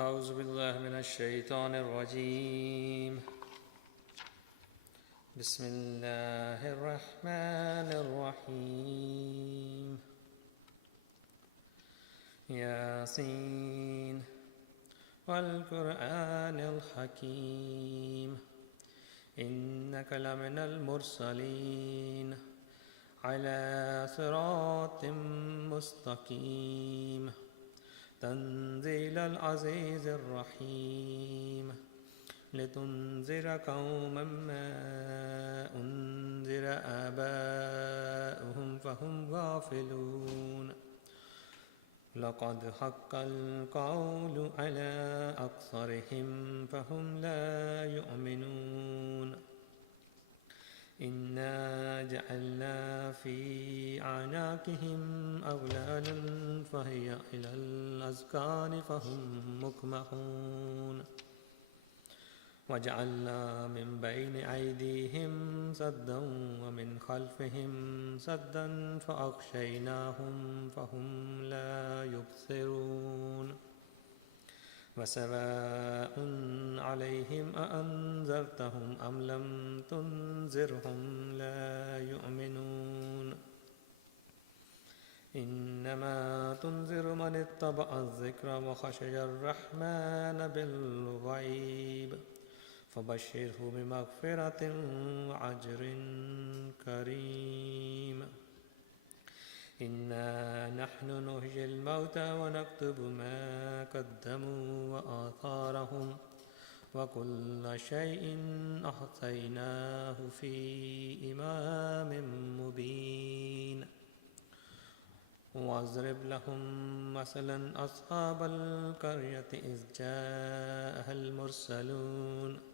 أعوذ بالله من الشيطان الرجيم. بسم الله الرحمن الرحيم. ياسين والقرآن الحكيم إنك لمن المرسلين على صراط مستقيم تنزيل العزيز الرحيم لتنذر قوما ما أنذر آباؤهم فهم غافلون لقد حق القول على أكثرهم فهم لا يؤمنون إنا جعلنا في أعناقهم أغلالا فهي إلى الأذقان فهم مقمحون وجعلنا من بين أيديهم سدا ومن خلفهم سدا فأغشيناهم فهم لا يبصرون وسواء عليهم أأنذرتهم أم لم تنذرهم لا يؤمنون إنما تنذر من اتبع الذكر وخشي الرحمن بالغيب فبشره بمغفرة وأجر كريم إنا نحن نحيي الموتى ونكتب ما قدموا وآثارهم وكل شيء أحصيناه في إمام مبين واضرب لهم مثلا أصحاب القرية إذ جاءها المرسلون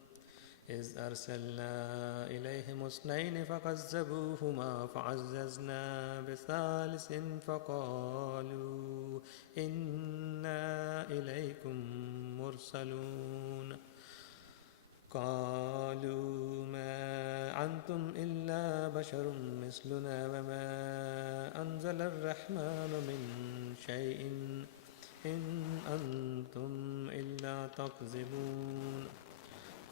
إذ أرسلنا إليهم اثنين فكذبوهما فعززنا بثالث فقالوا إنا إليكم مرسلون قالوا ما أنتم إلا بشر مثلنا وما أنزل الرحمن من شيء إن أنتم إلا تكذبون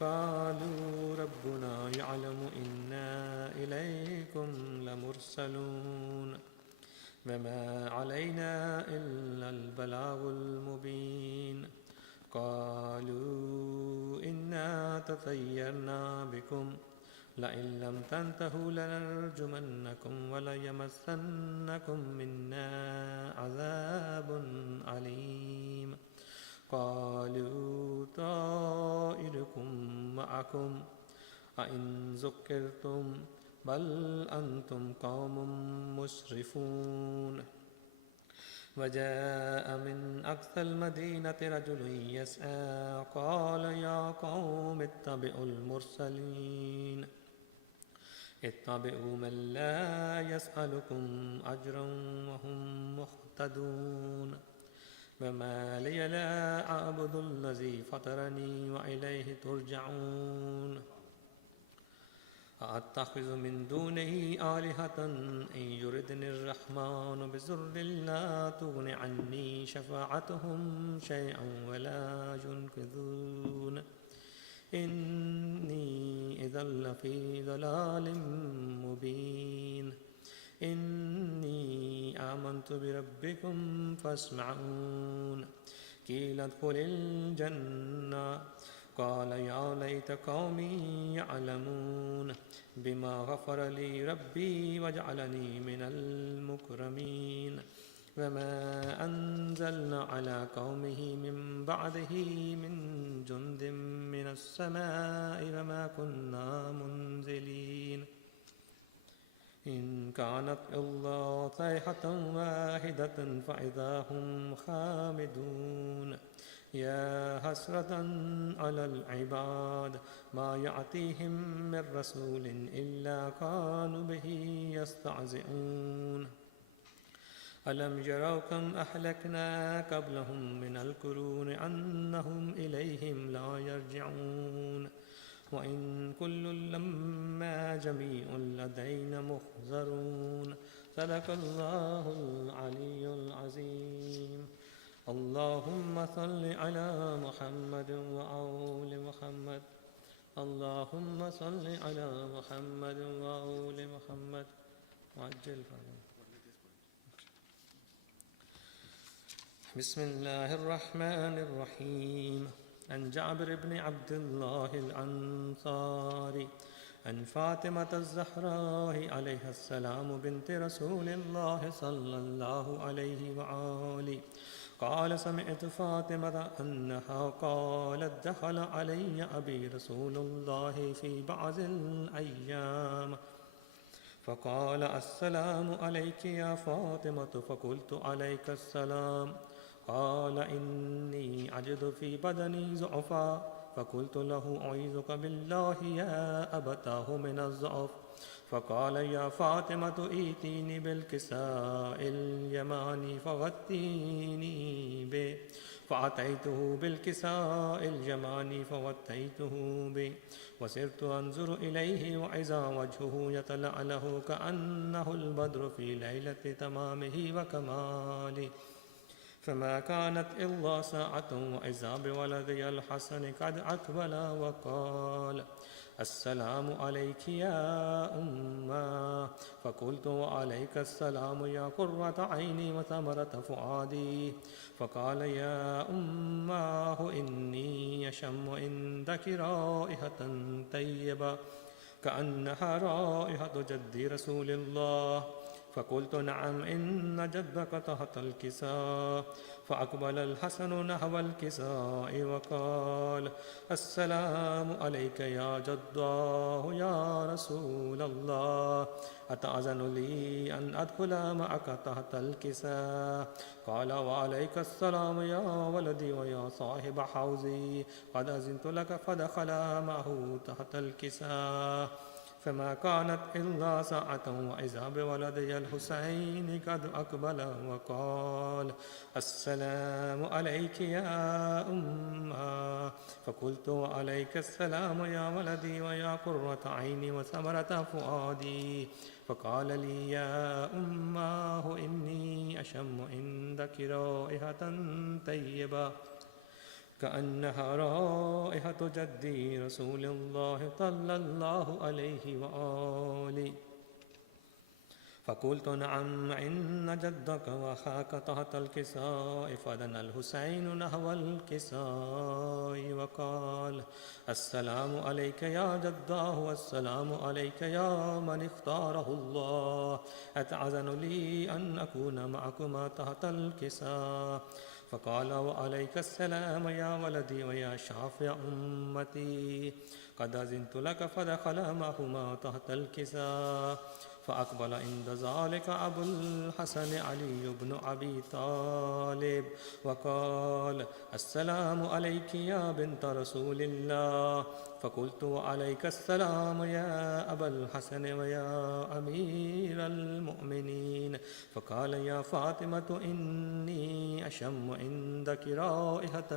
قالوا ربنا يعلم إنا إليكم لمرسلون وما علينا إلا البلاغ المبين قالوا إنا تطيرنا بكم لئن لم تنتهوا لنرجمنكم وليمسنكم منا عذاب أليم قالوا طائركم معكم أئن ذكرتم بل أنتم قوم مسرفون وجاء من أقصى المدينة رجل يسعى قال يا قوم اتبعوا المرسلين اتبعوا من لا يسألكم أجرا وهم مهتدون وما لي لا أعبد الذي فطرني وإليه ترجعون أأتخذ من دونه آلهة إن يردني الرحمن بضر لا تغن عني شفاعتهم شيئا ولا ينقذون إني إذا لفي ضلال مبين إني آمنت بربكم فاسمعون قيل ادخل الجنة قال يا ليت قومي يعلمون بما غفر لي ربي وجعلني من المكرمين وما أنزلنا على قومه من بعده من جند من السماء وما كنا منزلين إن كانت إلا صيحة واحدة فإذا هم خامدون يا حسرة على العباد ما يأتيهم من رسول إلا كانوا به يستهزئون ألم يروا كم أهلكنا قبلهم من القرون أنهم إليهم لا يرجعون وإن كل لما جميع لدينا محضرون صدق الله العلي العظيم اللهم صل على محمد وآل محمد. اللهم صل على محمد وآل محمد وعجل فرجهم. بسم الله الرحمن الرحيم. عن جابر بن عبد الله الأنصاري عن فاطمة الزهراء عليها السلام بنت رسول الله صلى الله عليه وآله قال: سمعت فاطمة أنها قالت: دخل علي أبي رسول الله في بعض الأيام فقال: السلام عليك يا فاطمة. فقلت: عليك السلام. قال: إني أجد في بدني ضعفا. فقلت له: أعيذك بالله يا أبتاه من الضعف. فقال: يا فاطمة ائتيني بالكساء اليماني فغطيني به. فأتيته بالكساء اليماني فغطيته به وسرت أنظر إليه وإذا وجهه يتلألأ كأنه البدر في ليلة تمامه وكماله. فما كانت إلا ساعة وإذا بولدي الحسن قد أقبل وقال: السلام عليك يا أمّا. فقلت: وعليك السلام يا قرة عيني وثمرة فؤادي. فقال: يا أمّاه إني أشم عندك رائحة طيبة كأنها رائحة جد رسول الله. فقلت: نعم، إن جدك تحت الكساء. فأقبل الحسن نحو الكساء وقال: السلام عليك يا جداه يا رسول الله، أتأذن لي أن أدخل معك تحت الكساء؟ قال: وعليك السلام يا ولدي ويا صاحب حوزي، قد أذنت لك. فدخل معه تحت الكساء. فما كانت إلا ساعة وإذا بولدي الحسين قد أقبل وقال: السلام عليك يا أمّا. فقلت: وعليك السلام يا ولدي ويا قرة عيني وثمرة فؤادي. فقال لي: يا أمّاه إني أشم عندك رائحة طيبة كأنها رائحة جدي رسول الله صلى الله عليه وآله. فقلت: نعم، إن جدك وأخاك تحت الكساء. فدنا الحسين نحو الكساء وقال: السلام عليك يا جداه، والسلام عليك يا من اختاره الله، أتأذن لي أن أكون معكما تحت الكساء؟ فقال: وعليك السلام يا ولدي ويا شافع أمتي، قد أذنت لك. فدخل معهما تحت الكساء. فأقبل عند ذلك أبو الحسن علي بن أبي طالب وقال: السلام عليك يا بنت رسول الله. فقلت: وعليك السلام يا أبا الحسن ويا أمير المؤمنين. فقال: يا فاطمة إني أشم عندك رائحة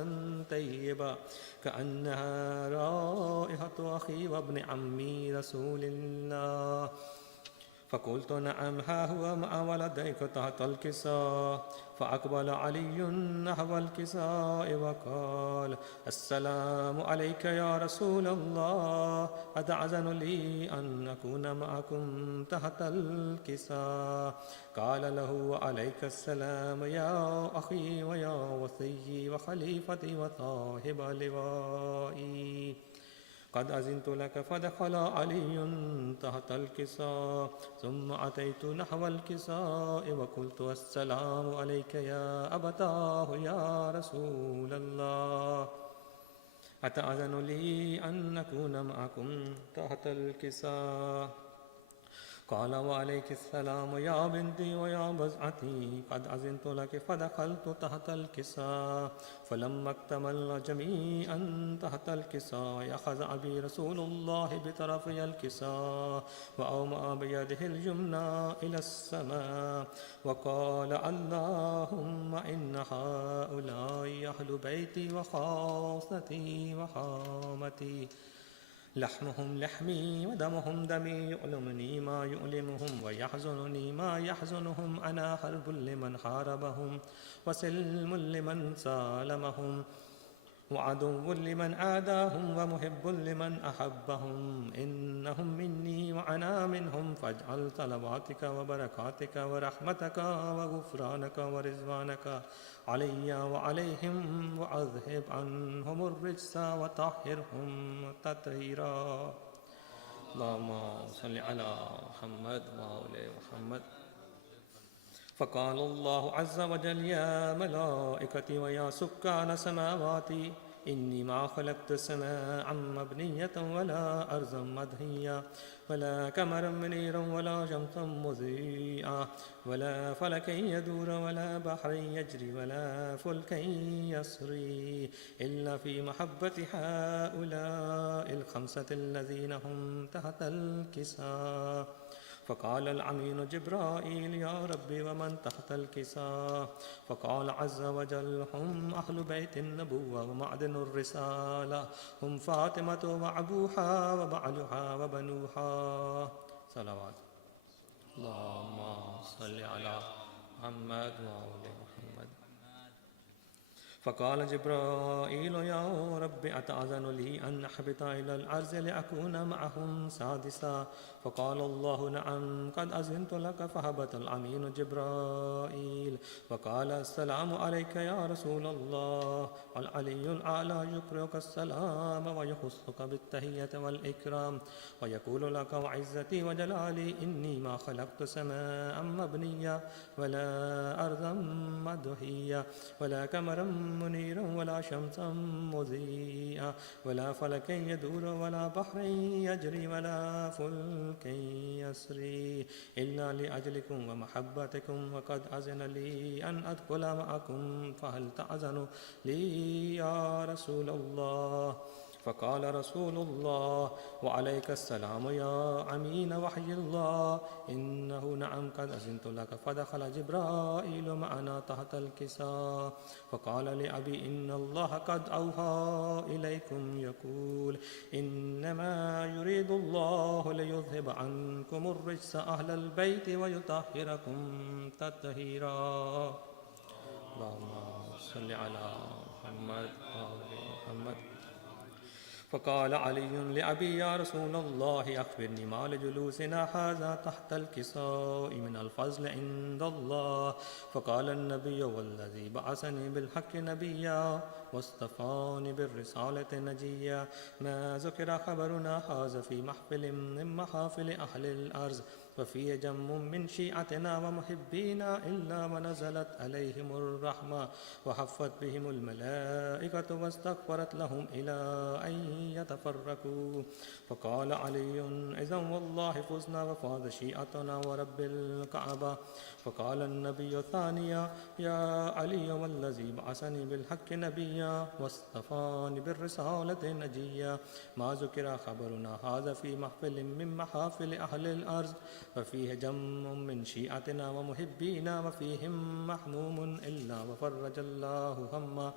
طيبة كأنها رائحة أخي وابن عمي رسول الله. فقلت: نعم، ها هو مع ولديك تحت الكساء. فأقبل علي نحو الكساء وقال: السلام عليك يا رسول الله، أتأذن لي أن أكون معكم تحت الكساء؟ قال له: وعليك السلام يا أخي ويا وصي وخليفتي وصاحب لوائي، قد أذنت لك. فدخل علي تحت الكساء. ثم أتيت نحو الكساء وقلت: السلام عليك يا أبتاه يا رسول الله، أتأذن لي أن أكون معكم تحت الكساء؟ قال: وعليك السلام يا بنتي ويا بزعتي، قد أذنت لك. فدخلت تحت الكساء. فلما اكتملنا جميعا تحت الكساء أخذ أبي رسول الله بطرفي الكساء وأومأ بيده اليمنى إلى السماء وقال: اللهم إن هؤلاء أهل بيتي وخاصتي وحامتي، لحمهم لحمي ودمهم دمي يؤلمني ما يؤلمهم ويحزنني ما يحزنهم أنا حرب لمن حاربهم وسلم لمن سالمهم وعدو لمن آداهم ومحب لمن أحبهم إنهم مني وأنا منهم فاجعل صلواتك وبركاتك ورحمتك وغفرانك ورضوانك علي وعليهم وأذهب عنهم الرجس وطهرهم تطهيرا اللهم صل على محمد وآل محمد. فقال الله عز وجل يا ملائكتي ويا سكان سماواتي إني ما خلقت السماء مبنية ولا أرضا مدهية ولا قمرا منيرا ولا شمسا مضيئا ولا فلكا يدور ولا بحر يجري ولا فلكا يسري إلا في محبة هؤلاء الخمسة الذين هم تحت الكساء. فقال الأمين جبرائيل يا ربي ومن تحت الكساء؟ فقال عز وجل هم أهل بيت النبوة ومعدن الرسالة هم فاطمة وأبوها وبعلها وبنوها صلوات. اللهم صل على محمد وآل محمد. فقال جبرائيل يا رب أتأذن لي أن أحبط إلى الأرض لأكون معهم سادسا؟ فقال الله نعم قد أذنت لك. فهبط الأمين جبرائيل وقال السلام عليك يا رسول الله. العلي الأعلى يقرئك السلام ويخصك بالتحية والإكرام ويقول لك وعزتي وجلالي إني ما خلقت سماء مبنية ولا أرضا مدهية ولا قمرا منيرا ولا شمسا مضيئا ولا فلكا يدور ولا بحر يجري ولا فلك يسري إلا لأجلكم ومحبتكم وقد أذن لي أن أدخل معكم فهل تأذن لي يا رسول الله؟ فقال رسول الله وعليك السلام يا أمين وحي الله إنه نعم قد أذنت لك. فدخل جبرائيل معنا تحت الكساء فقال لأبي إن الله قد أوحى إليكم يقول إنما يريد الله ليذهب عنكم الرجس أهل البيت ويطهركم تطهيرا. اللهم صل على محمد وآل محمد. فقال علي لأبي يا رسول الله أخبرني ما لجلوسنا هذا تحت الكساء من الفضل عند الله؟ فقال النبي والذي بعثني بالحق نبيا واصطفاني بالرسالة نجيا ما ذكر خبرنا هذا في محفل من محافل أهل الأرض وفي جم من شيعتنا ومحبينا إلا ونزلت عليهم الرحمة وحفت بهم الملائكة واستغفرت لهم إلى أن يتفرقوا. فقال علي إذا والله فزنا وفاز شيعتنا ورب الكعبة. فقال النبي ثانيا يا علي والذي بعثني بالحق نبيا واصطفاني بالرسالة نجيا ما ذكر خبرنا هذا في محفل من محافل أهل الأرض وفيه جم من شيعتنا ومحبينا وفيهم محموم إلا وفرج الله هما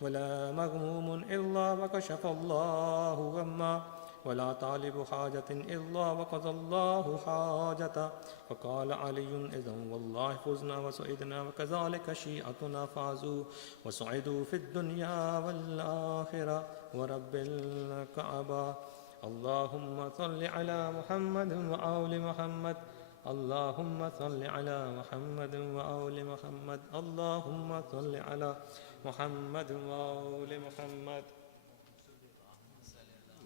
ولا مغموم إلا وكشف الله غما ولا طالب حاجة إلا وقضى الله حاجته. فقال علي إذن والله فزنا وسعدنا وكذلك شيعتنا فازوا وسعدوا في الدنيا والآخرة ورب الكعبة. اللهم صل على محمد وآل محمد. اللهم صل على محمد وآل محمد. اللهم صل على محمد وآل محمد.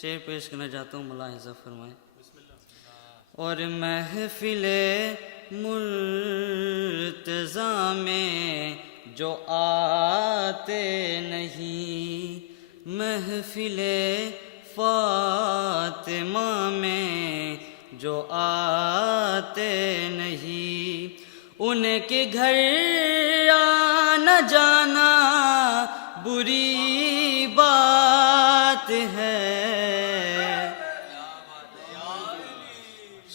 شعر پیش کرنا چاہتا ہوں، ملاحظہ فرمائیں. اور محفل مرتضیٰ میں جو آتے نہیں، محفل فاطمہ میں جو آتے نہیں، ان کے گھر آنا جانا بری بات ہے.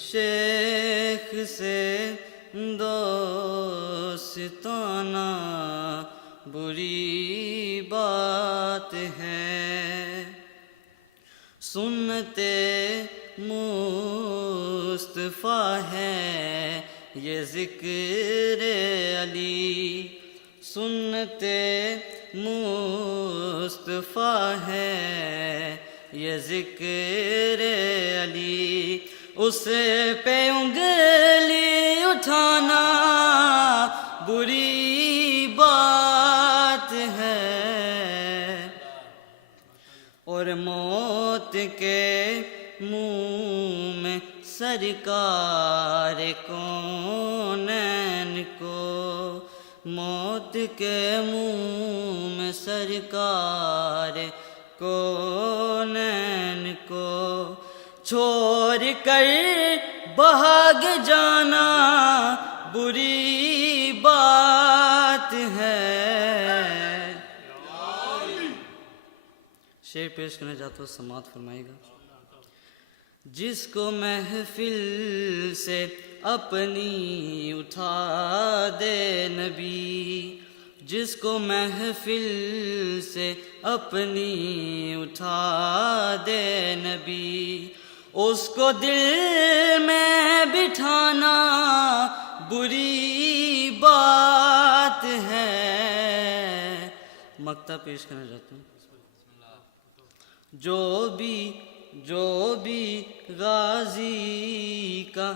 شیخ سے دوستانہ بری بات ہے. سنت مصطفیٰ ہے یہ ذکر علی، سنت مصطفیٰ ہے یہ ذکر علی. اس پہ انگلی اٹھانا بری بات ہے. اور موت کے منہ میں سرکار کونین کو، موت کے منہ میں سرکار کونین کو چھوڑ کر بھاگ جانا بری بات ہے. شعر پیش کرنا چاہتا ہوں، سماعت فرمائے گا. جس کو محفل سے اپنی اٹھا دے نبی، جس کو محفل سے اپنی اٹھا دے نبی، اس کو دل میں بٹھانا بری بات ہے. مقطع پیش کرنا چاہتا ہوں. جو بھی غازی کا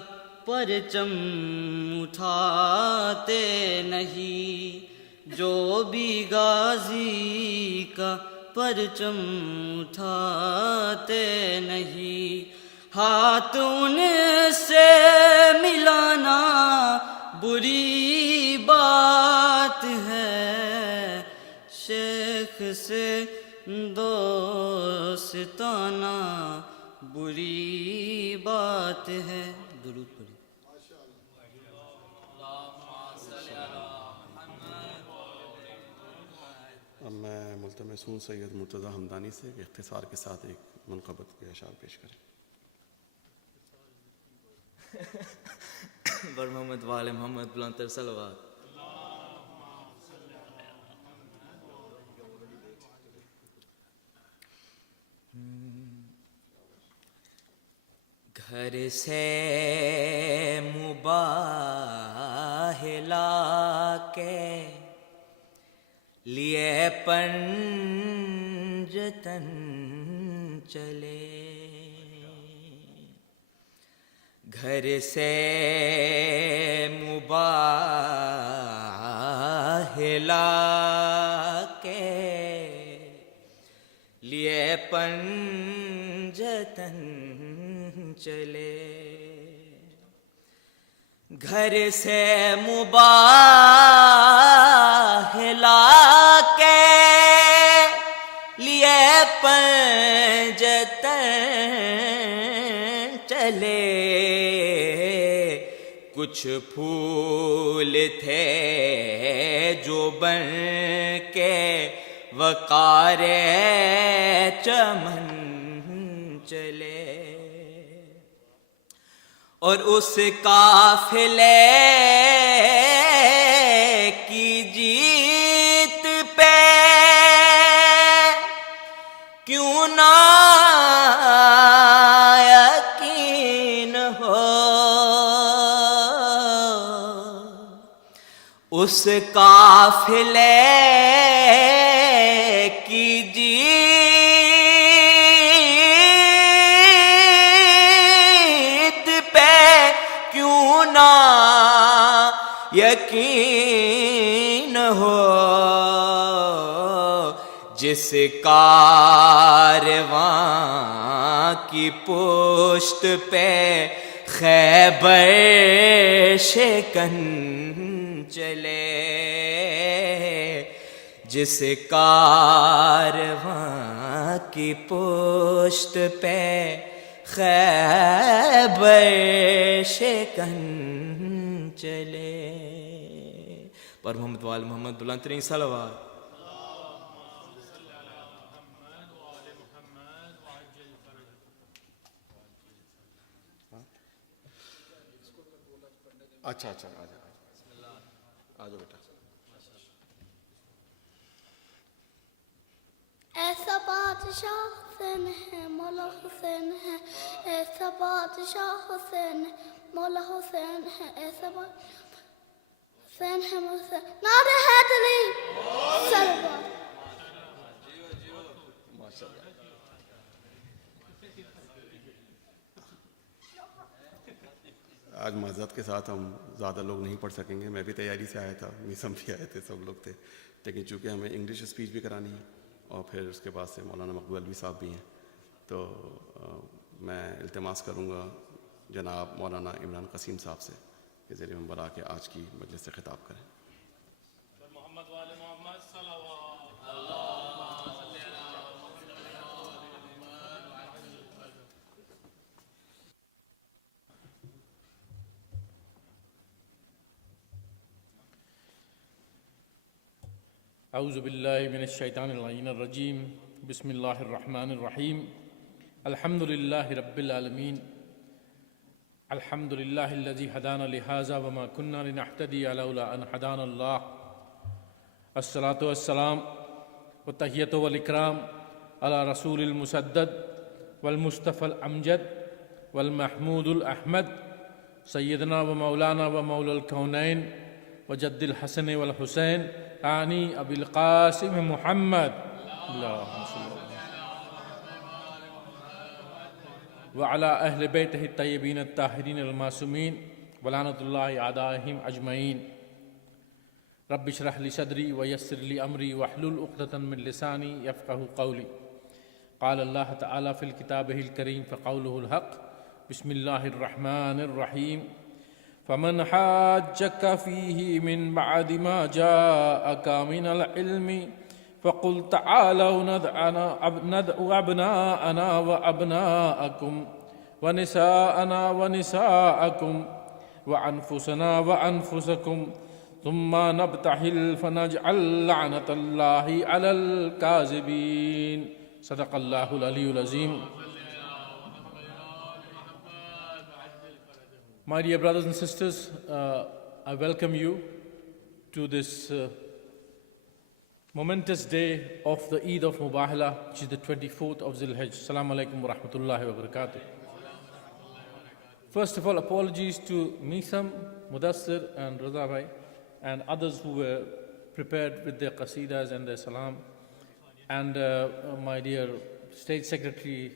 پرچم اٹھاتے نہیں، جو بھی غازی کا پرچم اٹھاتے نہیں، ہاتھ ان سے ملانا بری بات ہے. شیخ سے دوستانہ بری بات ہے. درود پڑھیں. اب میں ملتمس ہوں سید مرتضیٰ ہمدانی سے کہ اختصار کے ساتھ ایک منقبت کے اشعار پیش کریں. بر محمد وآل محمد بلند تر صلوات. گھر سے مباہلا کے لیے پنجتن چلے، گھر سے مباہلا کے لیے پنجتن چلے، گھر سے مباہلا کے لیے پنجتن چلے. کچھ پھول تھے جو بن کے وقار چمن چلے، اور اس قافلے کی جیت پہ کیوں نہ یقین ہو، اس قافلے کی جیت پہ کیوں نہ یقین ہو، جس کارواں کی پشت پہ خیبر شکن چلے، جس کارواں کی پشت پہ خیبر شکن چلے۔ پر محمد وال محمد بلند ترین صلوات۔ اچھا اچھا، آ جاؤ آ جاؤ بیٹا۔ ایسا بادشاہ حسین ہے مولا حسین ہے، ایسا بادشاہ حسین ہے مولا حسین ہے، ایسا حسین ہے مولا نعرہ حیدری صلوات۔ ماشاء اللہ۔ آج معذرت کے ساتھ ہم زیادہ لوگ نہیں پڑھ سکیں گے، میں بھی تیاری سے آیا تھا، میسم بھی آئے تھے، سب لوگ تھے، لیکن چونکہ ہمیں انگلش اسپیچ بھی کرانی ہے اور پھر اس کے بعد سے مولانا مقبول بھی صاحب بھی ہیں، تو میں التماس کروں گا جناب مولانا عمران قسیم صاحب سے کہ زیر منبر آ کے آج کی مجلس سے خطاب کریں۔ اعوذ باللہ من الشیطان اللعین الرجیم، بسم اللہ الرحمن الرحیم، الحمد للہ رب العالمین، الحمد للہ الذی ہدانا لہذا وما کننا لنہتدی لولا ان ہدانا اللہ، الصلاۃ والسلام والتحیۃ والاکرام علی رسول المسدد والمصطفی الامجد والمحمود الاحمد سیدنا و مولانا و مولا الکونین وجد الحسن والحسین آنی ابی القاسم محمد اللہم صلی وعلی اہل بیتہ الطیبین الطاہرین المعصومین ولعنۃ اللہ اعدائہم اجمعین۔ رب اشرح لی صدری ویسر لی امری واحلل عقدۃ من لسانی یفقہوا قولی۔ قال اللہ تعالی فی الکتابہ الکریم فقولہ الحق، بسم اللہ الرحمن الرحیم، فمن حاجك فيه من بعد ما جاءك من العلم فقل تعالوا ندعو أبناءنا وأبناءكم ونساءنا ونساءكم وأنفسنا وأنفسكم ثم نبتهل فنجعل لعنة الله على الكاذبين۔ صدق الله العلي العظيم۔ My dear brothers and sisters, I welcome you to this momentous day of the Eid of Mubahala, which is the 24th of Zil-Hijj. Assalamu alaikum wa rahmatullahi wa barakatuh. First of all, apologies to Misam, Mudassir and Raza Bhai and others who were prepared with their qasidas and their salam, and my dear State Secretary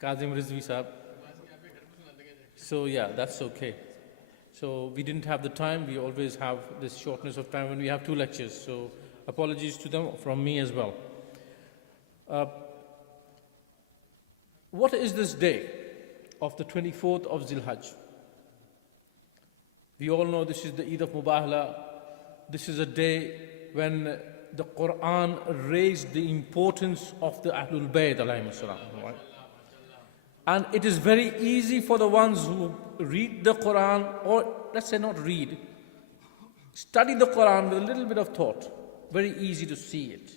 Kazim Rizvi Sahab. So yeah, that's okay. So we didn't have the time. We always have this shortness of time when we have two lectures. So apologies to them from me as well. What is this day of the 24th of Zil-Hajj? We all know this is the Eid of Mubahala. This is a day when the Quran raised the importance of the Ahlul Bayt alayhim as-salam, right? And it is very easy for the ones who read the Quran, or let's say not read, study the Quran with a little bit of thought. Very easy to see it,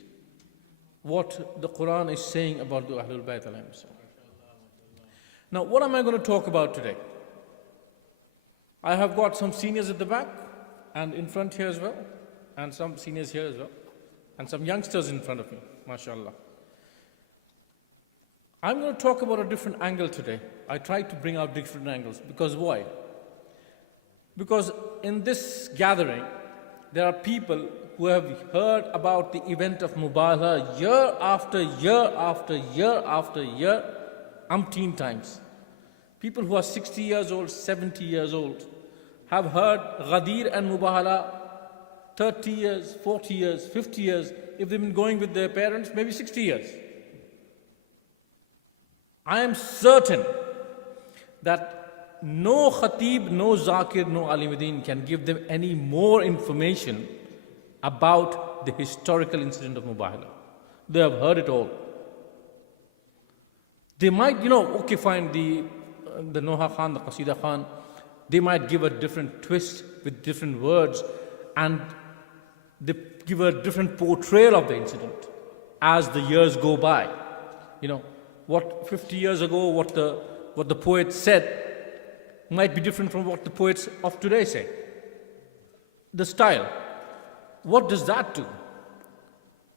what the Quran is saying about the Ahlul Bayt alayhim salam. Now, what am I going to talk about today? I have got some seniors at the back and in front here as well, and some seniors here as well, and some youngsters in front of me, mashallah. I'm going to talk about a different angle today. I tried to bring out different angles. Because why? Because in this gathering, there are people who have heard about the event of Mubahala year after year after year after year, umpteen times. People who are 60 years old, 70 years old, have heard Ghadir and Mubahala 30 years, 40 years, 50 years, if they've been going with their parents, maybe 60 years. I am certain that no Khatib, no Zakir, no Alimuddin can give them any more information about the historical incident of Mubahala. They have heard it all. They might, okay, fine, the Noha Khan, the Qasida Khan, they might give a different twist with different words, and they give a different portrayal of the incident as the years go by. What 50 years ago, what the poets said might be different from what the poets of today say. The style. What does that do?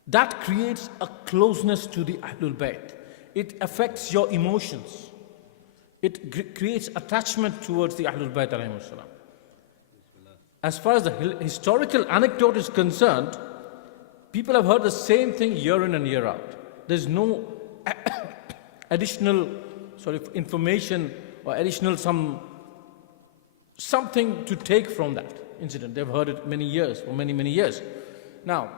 That creates a closeness to the Ahlul Bayt. It affects your emotions. It creates attachment towards the Ahlul Bayt alayhimus salam. As far as the historical anecdote is concerned, people have heard the same thing year in and year out. There's no additional information or additional something to take from that incident. They've heard it for many, many years. Now,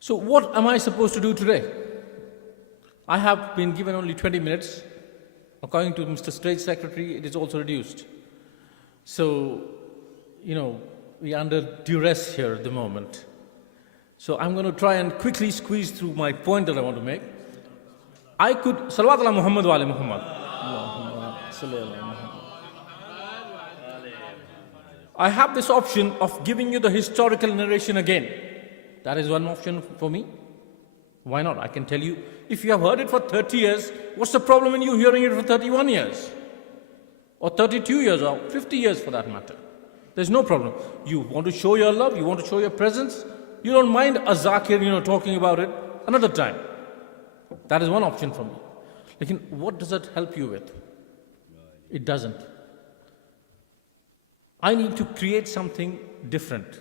so what am I supposed to do today? I have been given only 20 minutes. According to Mr. State Secretary, it is also reduced. So, we're under duress here at the moment. So I'm going to try and quickly squeeze through my point that I want to make. I could, Salawat ala Muhammad wa ala Muhammad. I have this option of giving you the historical narration again. That is one option for me. Why not? I can tell you, if you have heard it for 30 years, what's the problem in you hearing it for 31 years? Or 32 years, or 50 years for that matter. There's no problem. You want to show your love, you want to show your presence, you don't mind a Zakir, talking about it another time. That is one option for me. Lekin, what does that help you with? It doesn't. I need to create something different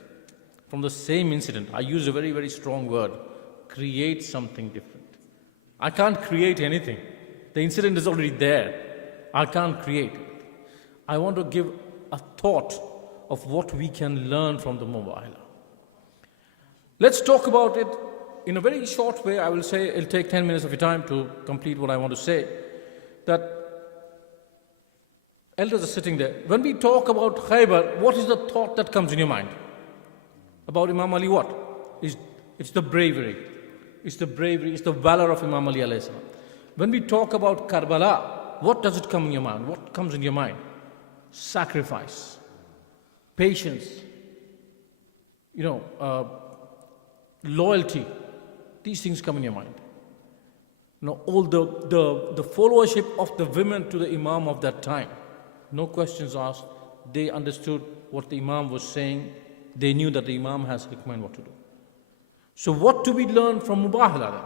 from the same incident. I use a very, very strong word. Create something different. I can't create anything. The incident is already there. I can't create it. I want to give a thought of what we can learn from the Mubahala. Let's talk about it in a very short way. I will say it'll take 10 minutes of your time to complete what I want to say. That elders are sitting there. When we talk about Khaybar, what is the thought that comes in your mind? About Imam Ali what? It's the bravery. It's the bravery, it's the valor of Imam Ali alayhi salam. When we talk about Karbala, what does it come in your mind? What comes in your mind? Sacrifice, patience, loyalty. These things come in your mind. All the followership of the women to the Imam of that time. No questions asked. They understood what the Imam was saying. They knew that the Imam has hikmah and what to do. So what do we learn from Mubahala then?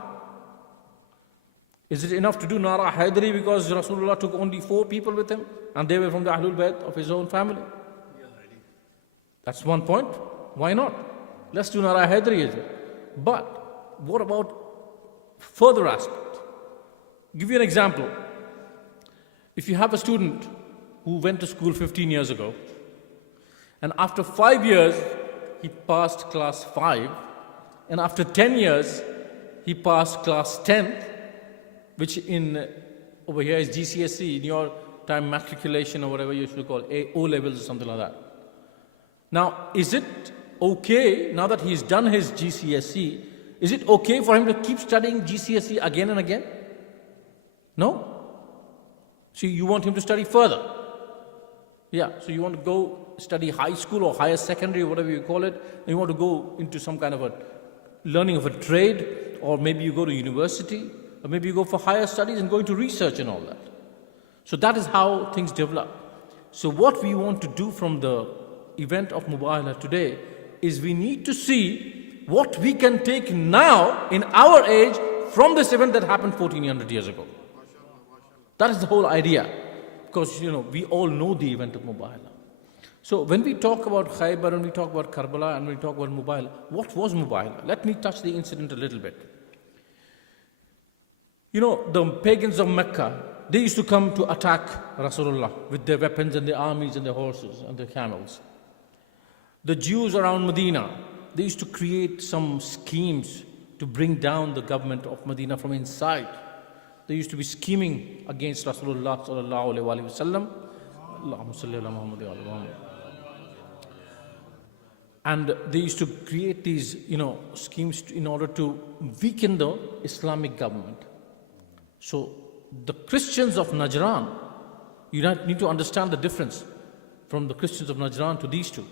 Is it enough to do Nara Haidari because Rasulullah took only 4 people with him and they were from the Ahlul Bayt of his own family? That's one point. Why not? Let's do Nara Haidari. But what about further aspect? Give you an example. If you have a student who went to school 15 years ago and after 5 years he passed class 5, and after 10 years, he passed class 10th, which over here is GCSE, in your time matriculation or whatever you should call it, O levels or something like that. Now, is it okay, now that he's done his GCSE, is it okay for him to keep studying GCSE again and again? No? So you want him to study further? Yeah, so you want to go study high school or higher secondary or whatever you call it, and you want to go into some kind of a learning of a trade, or maybe you go to university, or maybe you go for higher studies and go into research and all that. So that is how things develop. So what we want to do from the event of Mubahala today is we need to see what we can take now in our age from this event that happened 1400 years ago. That is the whole idea. Because, we all know the event of Mubahala. So when we talk about Khaybar, when we talk about Karbala, and when we talk about Mubahala, what was Mubahala? Let me touch the incident a little bit. The pagans of Mecca, they used to come to attack Rasulullah with their weapons and their armies and their horses and their camels. The Jews around Medina, they used to create some schemes to bring down the government of Medina from inside. They used to be scheming against Rasulullah sallallahu alaihi wasallam. Allahumma salli ala Muhammad wa ala Muhammad. And they used to create these, schemes in order to weaken the Islamic government. So the Christians of Najran, you need to understand the difference from the Christians of Najran to these two.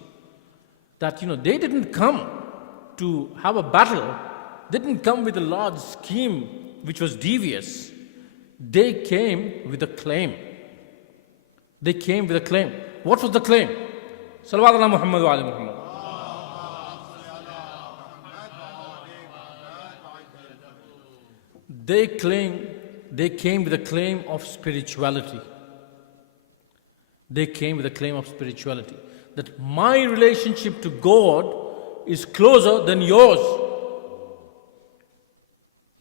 That, they didn't come to have a battle. They didn't come with a large scheme which was devious. They came with a claim. They came with a claim. What was the claim? Salawat ala Muhammad wa ala Muhammad. They came with a claim of spirituality. They came with a claim of spirituality. That my relationship to God is closer than yours.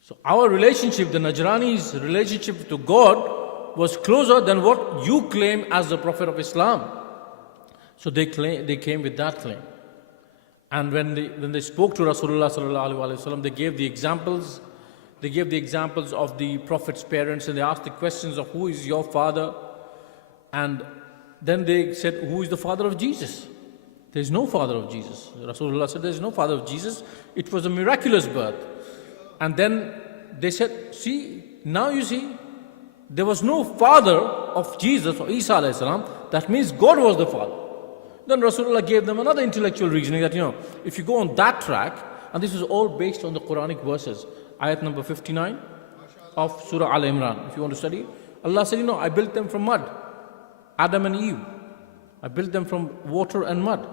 So our relationship, the Najrani's relationship to God, was closer than what you claim as the Prophet of Islam. So they came with that claim. And when they spoke to Rasulullah sallallahu alaihi wasallam, they gave the examples. They gave the examples of the Prophet's parents, and they asked the questions of who is your father. And then they said, who is the father of Jesus? There is no father of Jesus. Rasulullah said, there is no father of Jesus. It was a miraculous birth. And then they said, now you see, there was no father of Jesus or Isa alayhi salam. That means God was the father. Then Rasulullah gave them another intellectual reasoning that, if you go on that track, and this is all based on the Quranic verses, ayat number 59 of Surah Al-Imran, if you want to study. Allah said, I built them from mud. Adam and Eve. I built them from water and mud.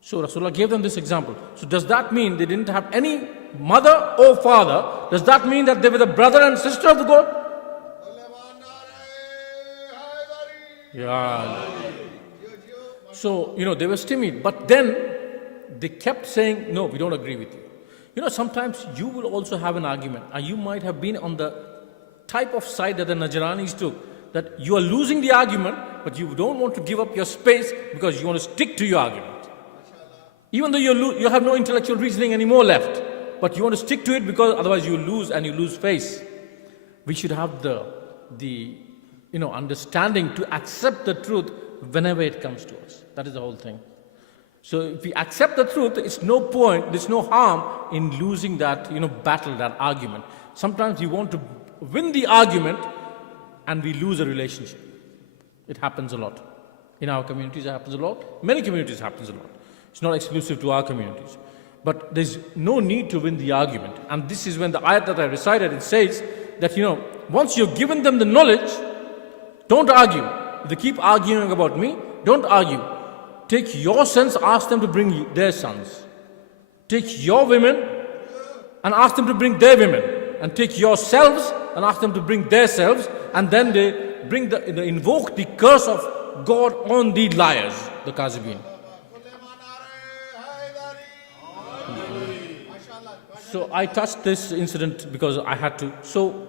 So Rasulullah gave them this example. So does that mean they didn't have any mother or father? Does that mean that they were the brother and sister of the God? Yeah. So, they were stymied. But then they kept saying, no, we don't agree with you. Sometimes you will also have an argument, and you might have been on the type of side that the Najranis took, that you are losing the argument, but you don't want to give up your space because you want to stick to your argument. Even though you have no intellectual reasoning anymore left, but you want to stick to it because otherwise you lose and you lose face. We should have the understanding to accept the truth whenever it comes to us. That is the whole thing. So if we accept the truth, it's no point, there's no harm in losing that, battle, that argument. Sometimes we want to win the argument and we lose a relationship. It happens a lot. In our communities, it happens a lot. Many communities, it happens a lot. It's not exclusive to our communities. But there's no need to win the argument. And this is when the ayat that I recited, it says that, once you've given them the knowledge, don't argue. If they keep arguing about me, don't argue. Take your sons, ask them to bring their sons. Take your women and ask them to bring their women. And take yourselves and ask them to bring their selves. And then they invoke the curse of God on the liars, the Kazibin. So I touched this incident because I had to. So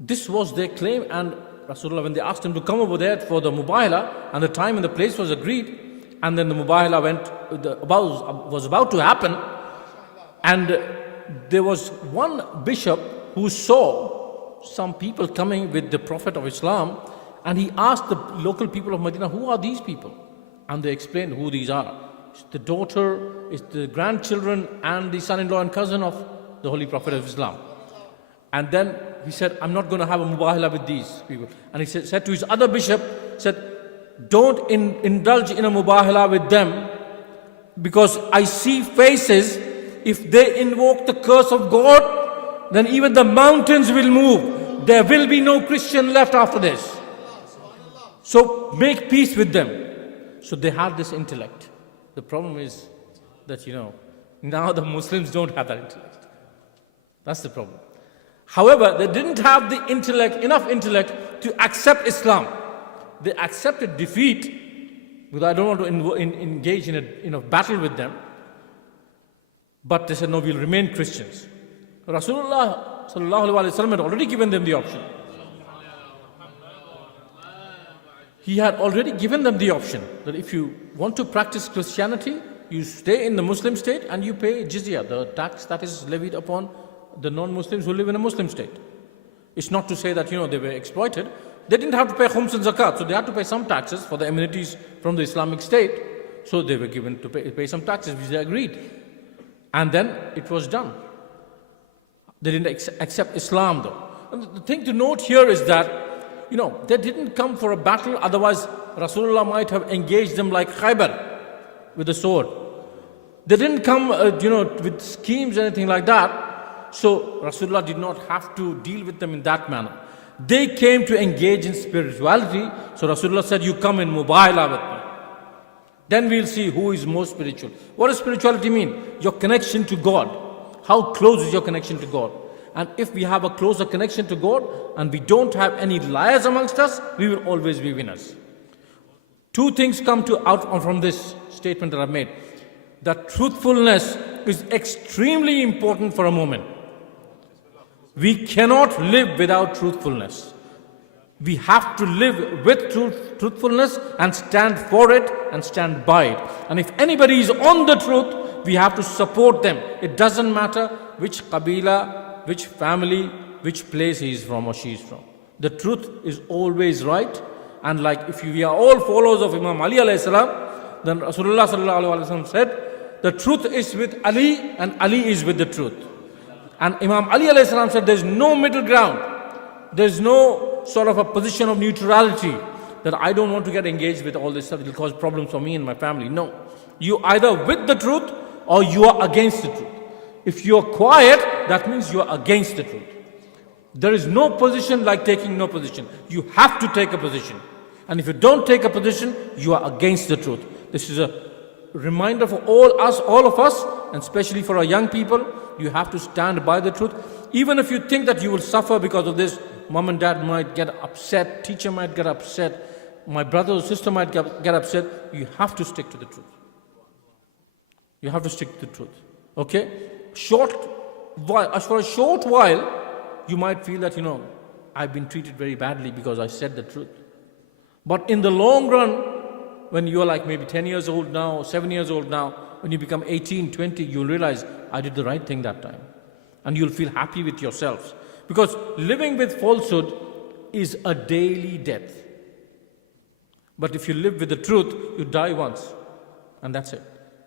this was their claim, and Rasulullah, when they asked him to come over there for the Mubahala, and the time and the place was agreed, and then the Mubahala was about to happen, and there was one bishop who saw some people coming with the Prophet of Islam, and he asked the local people of Medina, who are these people? And they explained who these are. It's the daughter, it's the grandchildren, and the son-in-law and cousin of the Holy Prophet of Islam. And then he said, I'm not going to have a Mubahala with these people. And he said to his other bishop, don't indulge in a Mubahala with them, because I see faces, if they invoke the curse of God, then even the mountains will move. There will be no Christian left after this. So make peace with them. So they had this intellect. The problem is that, now the Muslims don't have that intellect. That's the problem. However, they didn't have the enough intellect to accept Islam. They accepted defeat, because I don't want to engage in a battle with them. But they said, no, we'll remain Christians. Rasulullah sallallahu alaihi wasallam had already given them the option. He had already given them the option that if you want to practice Christianity, you stay in the Muslim state and you pay jizya, the tax that is levied upon the non-Muslims who live in a Muslim state. It's not to say that, they were exploited. They didn't have to pay khums and zakat, so they had to pay some taxes for the amenities from the Islamic State. So they were given to pay some taxes, which they agreed. And then it was done. They didn't accept Islam though. And the thing to note here is that, they didn't come for a battle, otherwise Rasulullah might have engaged them like Khaybar with a sword. They didn't come, with schemes or anything like that. So Rasulullah did not have to deal with them in that manner. They came to engage in spirituality. So Rasulullah said, you come in Mubahala with me. Then we'll see who is more spiritual. What does spirituality mean? Your connection to God. How close is your connection to God? And if we have a closer connection to God and we don't have any liars amongst us, we will always be winners. Two things come out from this statement that I've made. That truthfulness is extremely important for a moment. We cannot live without truthfulness. We have to live with truthfulness and stand for it and stand by it. And if anybody is on the truth, we have to support them. It doesn't matter which qabila, which family, which place he is from or she is from. The truth is always right. And like if we are all followers of Imam Ali alayhi salam, then Rasulullah sallallahu alayhi wa sallam said, the truth is with Ali and Ali is with the truth. And Imam Ali alayhi salam said, there's no middle ground. There's no sort of a position of neutrality that I don't want to get engaged with all this stuff. It will cause problems for me and my family. No. You either with the truth or you are against the truth. If you are quiet, that means you are against the truth. There is no position like taking no position. You have to take a position. And if you don't take a position, you are against the truth. This is a reminder for all of us, and especially for our young people. You have to stand by the truth. Even if you think that you will suffer because of this, mom and dad might get upset, teacher might get upset, my brother or sister might get upset, you have to stick to the truth. You have to stick to the truth. Okay? For a short while, you might feel that, I've been treated very badly because I said the truth. But in the long run, when you're like maybe 10 years old now, 7 years old now, when you become 18, 20, you'll realize, I did the right thing that time. And you'll feel happy with yourselves. Because living with falsehood is a daily death. But if you live with the truth, you die once. And that's it.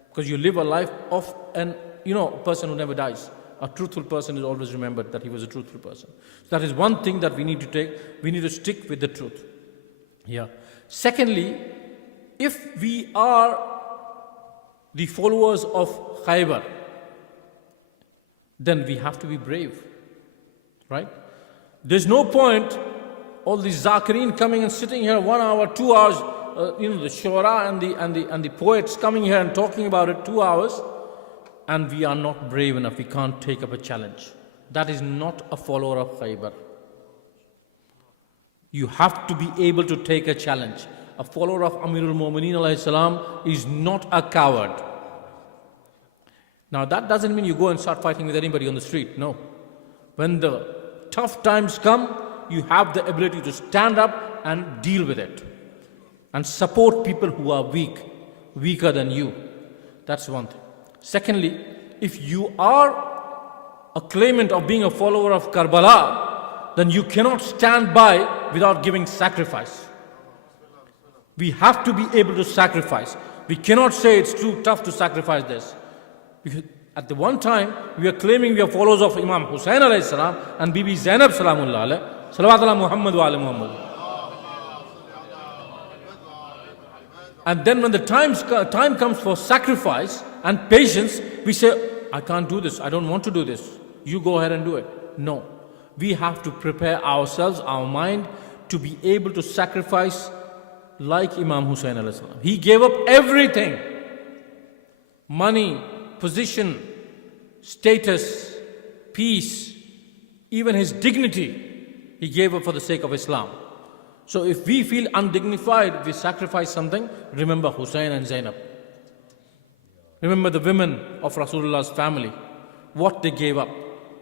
Because you live a life of a person who never dies. A truthful person is always remembered that he was a truthful person. So that is one thing that we need to take. We need to stick with the truth. Yeah. Secondly, if we are the followers of Khaybar, then we have to be brave. Right? There's no point all these Zakirin coming and sitting here 1 hour, 2 hours, the Shura and the poets coming here and talking about it 2 hours, and we are not brave enough. We can't take up a challenge. That is not a follower of Khaybar. You have to be able to take a challenge. A follower of Amirul Mu'mineen alayhi salam is not a coward. Now that doesn't mean you go and start fighting with anybody on the street. No. When the tough times come, you have the ability to stand up and deal with it. And support people who are weaker than you. That's one thing. Secondly, if you are a claimant of being a follower of Karbala, then you cannot stand by without giving sacrifice. We have to be able to sacrifice. We cannot say it's too tough to sacrifice this. Because at the one time, we are claiming we are followers of Imam Hussain alayhi salam and Bibi Zainab salamullah alayhi, salawat ala Muhammad wa ala Muhammad. And then when the time comes for sacrifice and patience, we say, I can't do this, I don't want to do this. You go ahead and do it. No. We have to prepare ourselves, our mind, to be able to sacrifice like Imam Hussain alayhi salam. He gave up everything. Money, position, status, peace, even his dignity, he gave up for the sake of Islam. So if we feel undignified, we sacrifice something, remember Hussain and Zainab. Remember the women of Rasulullah's family, what they gave up.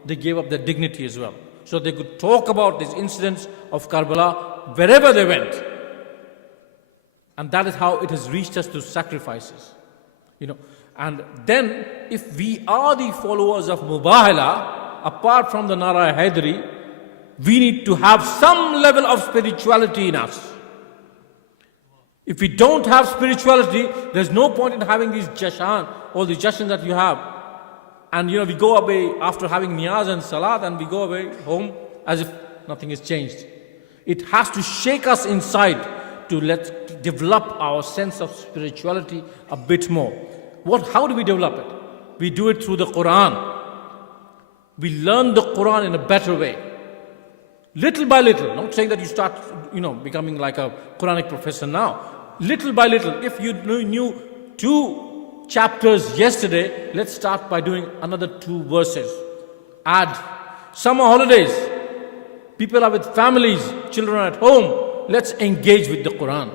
They gave up their dignity as well. So they could talk about these incidents of Karbala wherever they went. And that is how it has reached us to sacrifices. And then if we are the followers of Mubahala, apart from the Nara Haidari, We need to have some level of spirituality in us. If we don't have spirituality, there's no point in having these Jashan, all the Jashan that you have. And we go away after having niyaz and salat, and we go away home as if nothing has changed. It has to shake us inside to develop our sense of spirituality a bit more. How do we develop it? We do it through the Quran. We learn the Quran in a better way. Little by little, not saying that you start, becoming like a Quranic professor now. Little by little, if you knew 2 chapters yesterday, let's start by doing another 2 verses. Add. Summer holidays, people are with families, children are at home. Let's engage with the Quran.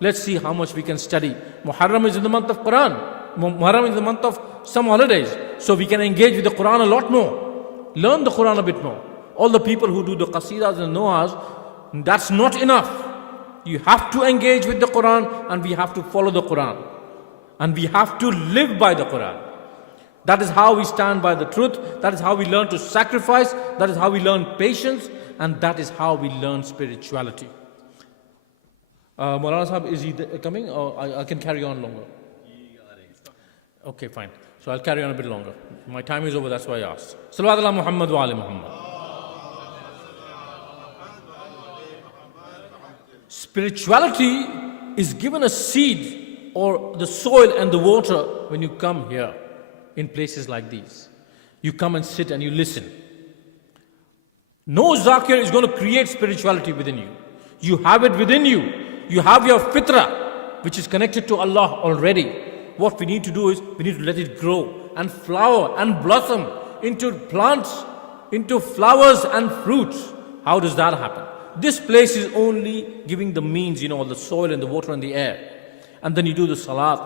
Let's see how much we can study. Muharram is in the month of Quran. Muharram is the month of summer holidays. So we can engage with the Quran a lot more. Learn the Quran a bit more. All the people who do the qasidas and noahs, that's not enough. You have to engage with the Quran, and we have to follow the Quran. And we have to live by the Quran. That is how we stand by the truth. That is how we learn to sacrifice. That is how we learn patience. And that is how we learn spirituality. Moulana Sahib, is he coming, or I can carry on longer? Okay, fine. So I'll carry on a bit longer. My time is over, that's why I asked. Salawat ala Muhammad wa ali Muhammad. Spirituality is given a seed or the soil and the water when you come here in places like these. You come and sit and you listen. No zakir is going to create spirituality within you. You have it within you. You have your fitrah, which is connected to Allah already. What we need to do is, we need to let it grow and flower and blossom into plants, into flowers and fruits. How does that happen? This place is only giving the means, the soil and the water and the air. And then you do the salat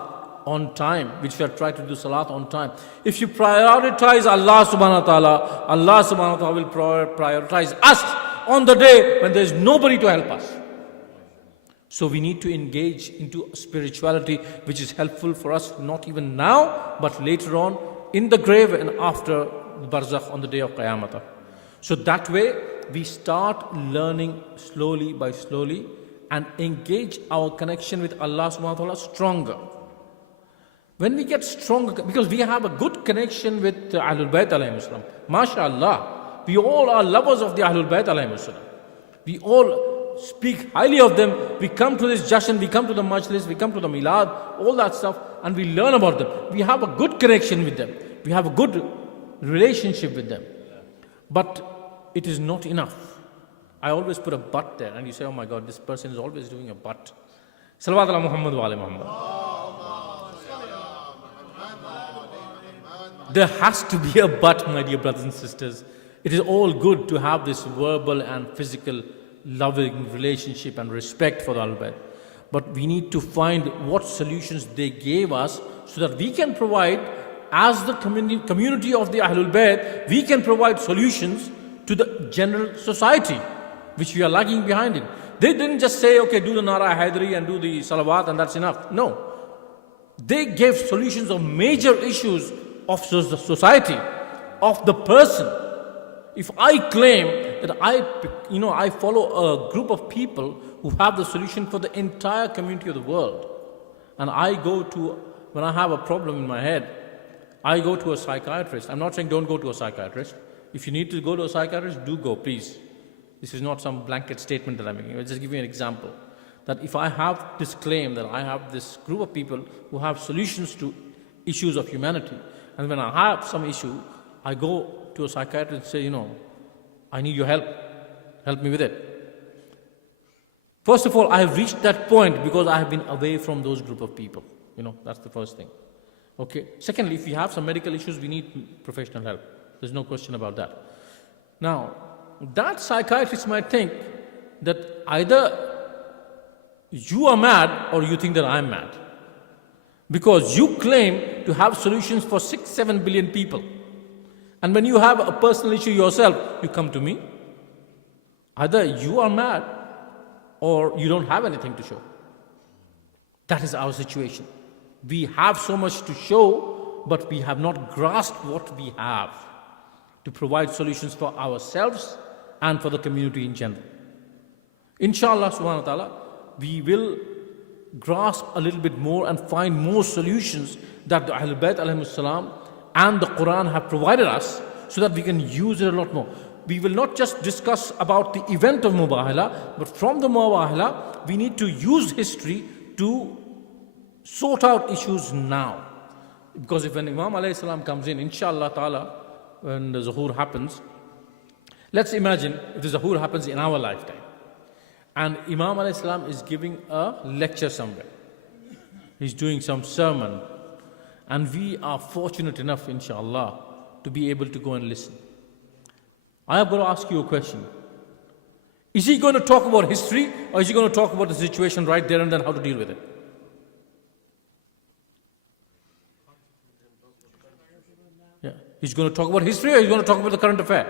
on time, which we have tried to do salat on time. If you prioritize Allah subhanahu wa ta'ala, Allah subhanahu wa ta'ala will prioritize us on the day when there is nobody to help us. So we need to engage into spirituality, which is helpful for us not even now, but later on in the grave and after the barzakh on the day of Qiyamah. So that way we start learning slowly by slowly and engage our connection with Allah subhanahu wa ta'ala stronger. When we get stronger, because we have a good connection with Ahlul Bayt alayhim salam. MashaAllah, we all are lovers of the Ahlul Bayt alayhim salam. We all speak highly of them. We come to this Jashan, we come to the Majlis, we come to the Milad, all that stuff, and we learn about them. We have a good connection with them. We have a good relationship with them. But it is not enough. I always put a but there, and you say, oh my God, this person is always doing a but. Salawat ala Muhammad wa ali Muhammad. There has to be a but, my dear brothers and sisters. It is all good to have this verbal and physical loving relationship and respect for the Ahlul Bayt. But we need to find what solutions they gave us so that we can provide, as the community of the Ahlul Bayt, we can provide solutions to the general society, which we are lagging behind in. They didn't just say, okay, do the Nara Haidari and do the Salawat and that's enough. No. They gave solutions of major issues of the society, of the person. If I claim that I follow a group of people who have the solution for the entire community of the world, and when I have a problem in my head, I go to a psychiatrist. I'm not saying don't go to a psychiatrist. If you need to go to a psychiatrist, do go, please. This is not some blanket statement that I'm making. I'll just give you an example. That if I have this claim that I have this group of people who have solutions to issues of humanity, and when I have some issue, I go to a psychiatrist and say, I need your help. Help me with it. First of all, I have reached that point because I have been away from those group of people. That's the first thing. Okay. Secondly, if we have some medical issues, we need professional help. There's no question about that. Now, that psychiatrist might think that either you are mad or you think that I'm mad. Because you claim to have solutions for 6-7 billion people. And when you have a personal issue yourself, you come to me. Either you are mad or you don't have anything to show. That is our situation. We have so much to show, but we have not grasped what we have to provide solutions for ourselves and for the community in general. Inshallah subhanahu wa ta'ala, we will grasp a little bit more and find more solutions that the Ahlul Bayt alayhimus salam and the Quran have provided us, so that we can use it a lot more. We will not just discuss about the event of Mubahala, but from the Mubahala, we need to use history to sort out issues now. Because if when Imam alayhi salam comes in, inshallah ta'ala, when the Zuhur happens, let's imagine if the Zuhur happens in our lifetime, and Imam alayhi salam is giving a lecture somewhere. He's doing some sermon, and we are fortunate enough, inshallah, to be able to go and listen. I have got to ask you a question. Is he going to talk about history, or is he going to talk about the situation right there and then how to deal with it? Yeah. He's going to talk about history, or he's going to talk about the current affair?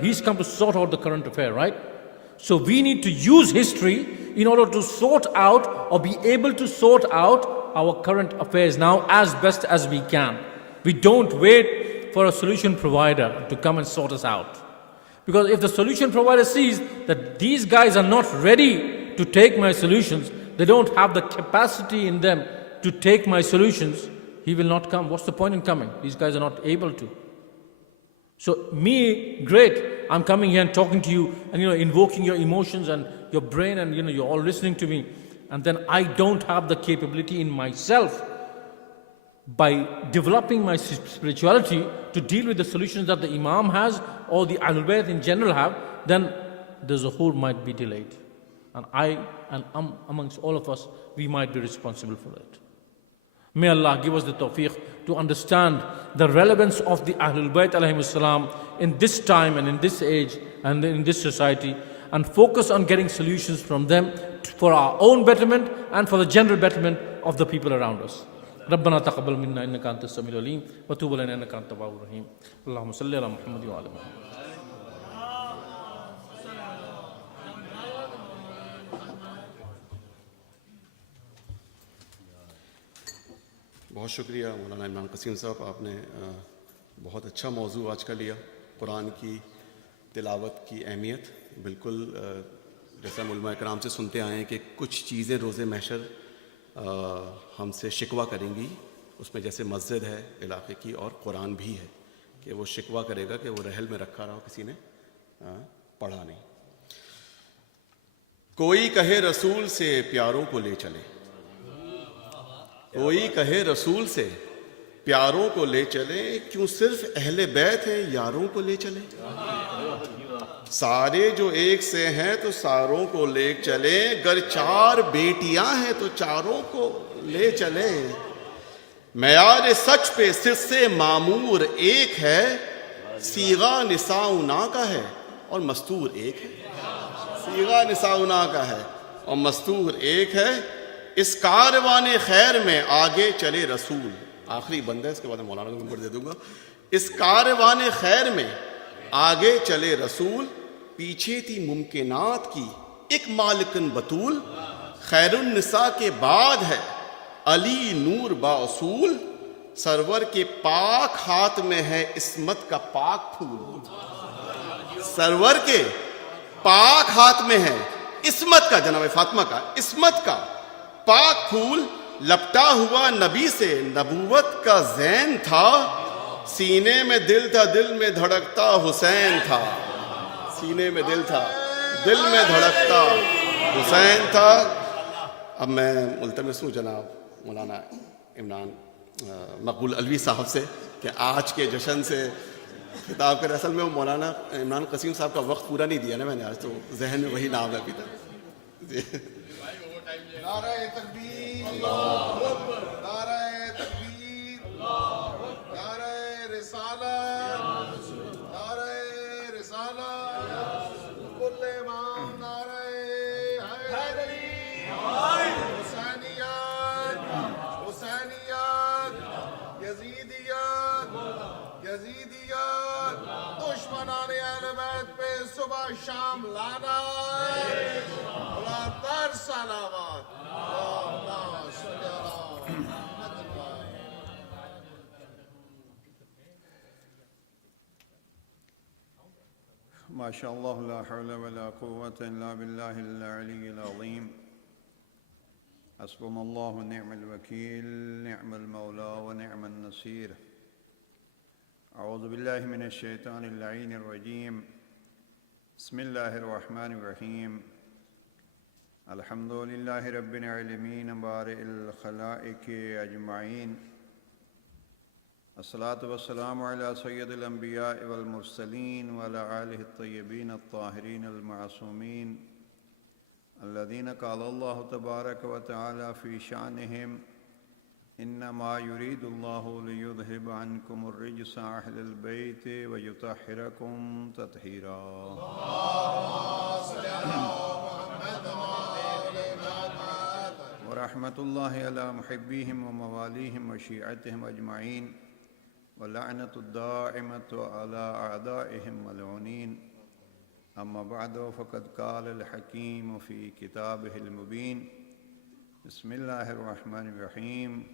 He's come to sort out the current affair, right? So we need to use history in order to sort out, or be able to sort out our current affairs now as best as we can. We don't wait for a solution provider to come and sort us out. Because if the solution provider sees that these guys are not ready to take my solutions, they don't have the capacity in them to take my solutions, he will not come. What's the point in coming? These guys are not able to. So me, great, I'm coming here and talking to you and invoking your emotions and your brain, and you're all listening to me, and then I don't have the capability in myself by developing my spirituality to deal with the solutions that the Imam has or the Ahlul Bayt in general have, then the Zuhur might be delayed. And I and amongst all of us, we might be responsible for it. May Allah give us the tawfiq to understand the relevance of the Ahlul Bayt alayhimus salam in this time and in this age and in this society, and focus on getting solutions from them for our own betterment and for the general betterment of the people around us. ربنا تقبل منا انك انت السميع العليم وتوب علينا انك انت التواب الرحيم اللهم صل على محمد وعلى محمد. بہت شکریہ مولانا عمران قسیم صاحب، آپ نے بہت اچھا موضوع آج کا لیا، قرآن کی تلاوت کی اہمیت. بالکل جیسا علماء کرام سے سنتے آئے ہیں کہ کچھ چیزیں روز محشر ہم سے شکوہ کریں گی، اس میں جیسے مسجد ہے علاقے کی اور قرآن بھی ہے، کہ وہ شکوہ کرے گا کہ وہ رحل میں رکھا رہا، کسی نے پڑھا نہیں. کوئی کہے رسول سے پیاروں کو لے چلے، کوئی کہے رسول سے پیاروں کو لے چلے، کیوں صرف اہل بیت ہیں یاروں کو لے چلے. سارے جو ایک سے ہیں تو ساروں کو لے چلے، گر چار بیٹیاں ہیں تو چاروں کو لے چلے. معیار سچ پہ سرس معمور ایک ہے، صیغہ نساؤنا کا ہے اور مستور ایک ہے. صیغہ نساؤنا کا ہے اور مستور ایک ہے. اس کاروان خیر میں آگے چلے رسول. آخری بند ہے، اس کے بعد میں مولانا کو نمبر دے دوں گا. اس کاروان خیر میں آگے چلے رسول، پیچھے تھی ممکنات کی ایک مالکن بطول. خیر النساء کے بعد ہے علی نور با اصول، سرور کے پاک ہاتھ میں ہے عصمت کا پاک پھول. سرور کے پاک ہاتھ میں ہے عصمت کا، جناب فاطمہ کا عصمت کا پاک پھول. لپٹا ہوا نبی سے نبوت کا زین تھا، سینے میں دل تھا دل میں دھڑکتا حسین تھا. سینے میں دل تھا دل میں دھڑکتا حسین تھا. اب میں ملتمس ہوں جناب مولانا عمران مقبول الوی صاحب سے کہ آج کے جشن سے خطاب کریں. اصل میں وہ مولانا عمران قسیم صاحب کا وقت پورا نہیں دیا نا میں نے آج، تو ذہن میں وہی نام ہے ابھی تک. جی نعرہ تکبیر، نعرہ تکبیر، نعرہ رسالت، نعرہ رسالت، کل امام نعرہ حیدری، حسینیت، حسینیت، یزیدیت، یزیدیت، دشمنان اہل بیت پہ صبح شام لانا، بلندتر سلامات. اللہم صل علی محمد. ما شاء الله لا حول ولا قوة إلا بالله العلي العظيم حسبنا الله ونعم الوكيل نعم المولى ونعم النصير أعوذ بالله من الشيطان اللعين الرجيم بسم الله الرحمن الرحيم الحمد لله رب العالمين بارئ الخلائق أجمعين الصلاة والسلام على سيد الأنبياء والمرسلين وعلى آله الطيبين الطاهرين المعصومين الذين قال الله تبارك وتعالى في شأنهم إنما يريد الله ليذهب عنكم الرجس أهل البيت ويطهركم تطهيرا. ورحمة الله على محبيهم ومواليهم وشيعتهم أجمعين ولعنة الدائمة على أعدائهم ملعونين. أما بعد فقد قال الحكيم في كتابه المبين بسم الله الرحمن الرحيم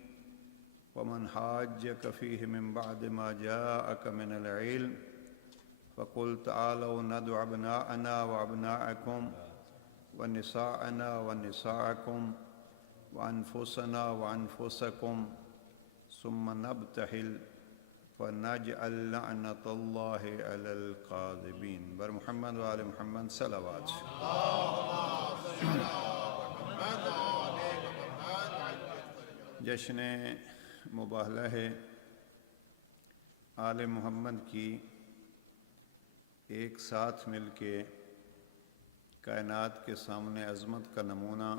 ومن حاجك فيه من بعد ما جاءك من العلم فقل تعالوا ندع أبناءنا وأبناءكم ونساءنا ونساءكم وأنفسنا وأنفسكم ثم نبتهل فنجعل لعنة الله على الكاذبين. بر محمد وآل محمد صلوات. جشن مباہلہ ہے آل محمد کی ایک ساتھ مل کے کائنات کے سامنے عظمت کا نمونہ.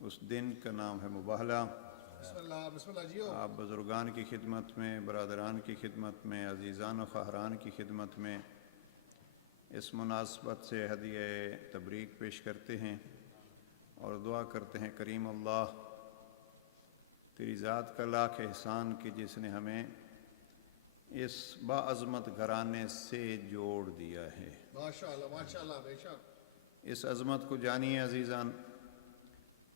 اس دن کا نام ہے مباہلہ. بسم اللہ جیو. آپ بزرگان کی خدمت میں، برادران کی خدمت میں، عزیزان و خواہران کی خدمت میں اس مناسبت سے ہدیہ تبریک پیش کرتے ہیں اور دعا کرتے ہیں کریم اللہ تیری ذات کا لاکھ احسان کہ جس نے ہمیں اس باعظمت گھرانے سے جوڑ دیا ہے. ماشاءاللہ بے شک. اس عظمت کو جانیے عزیزان.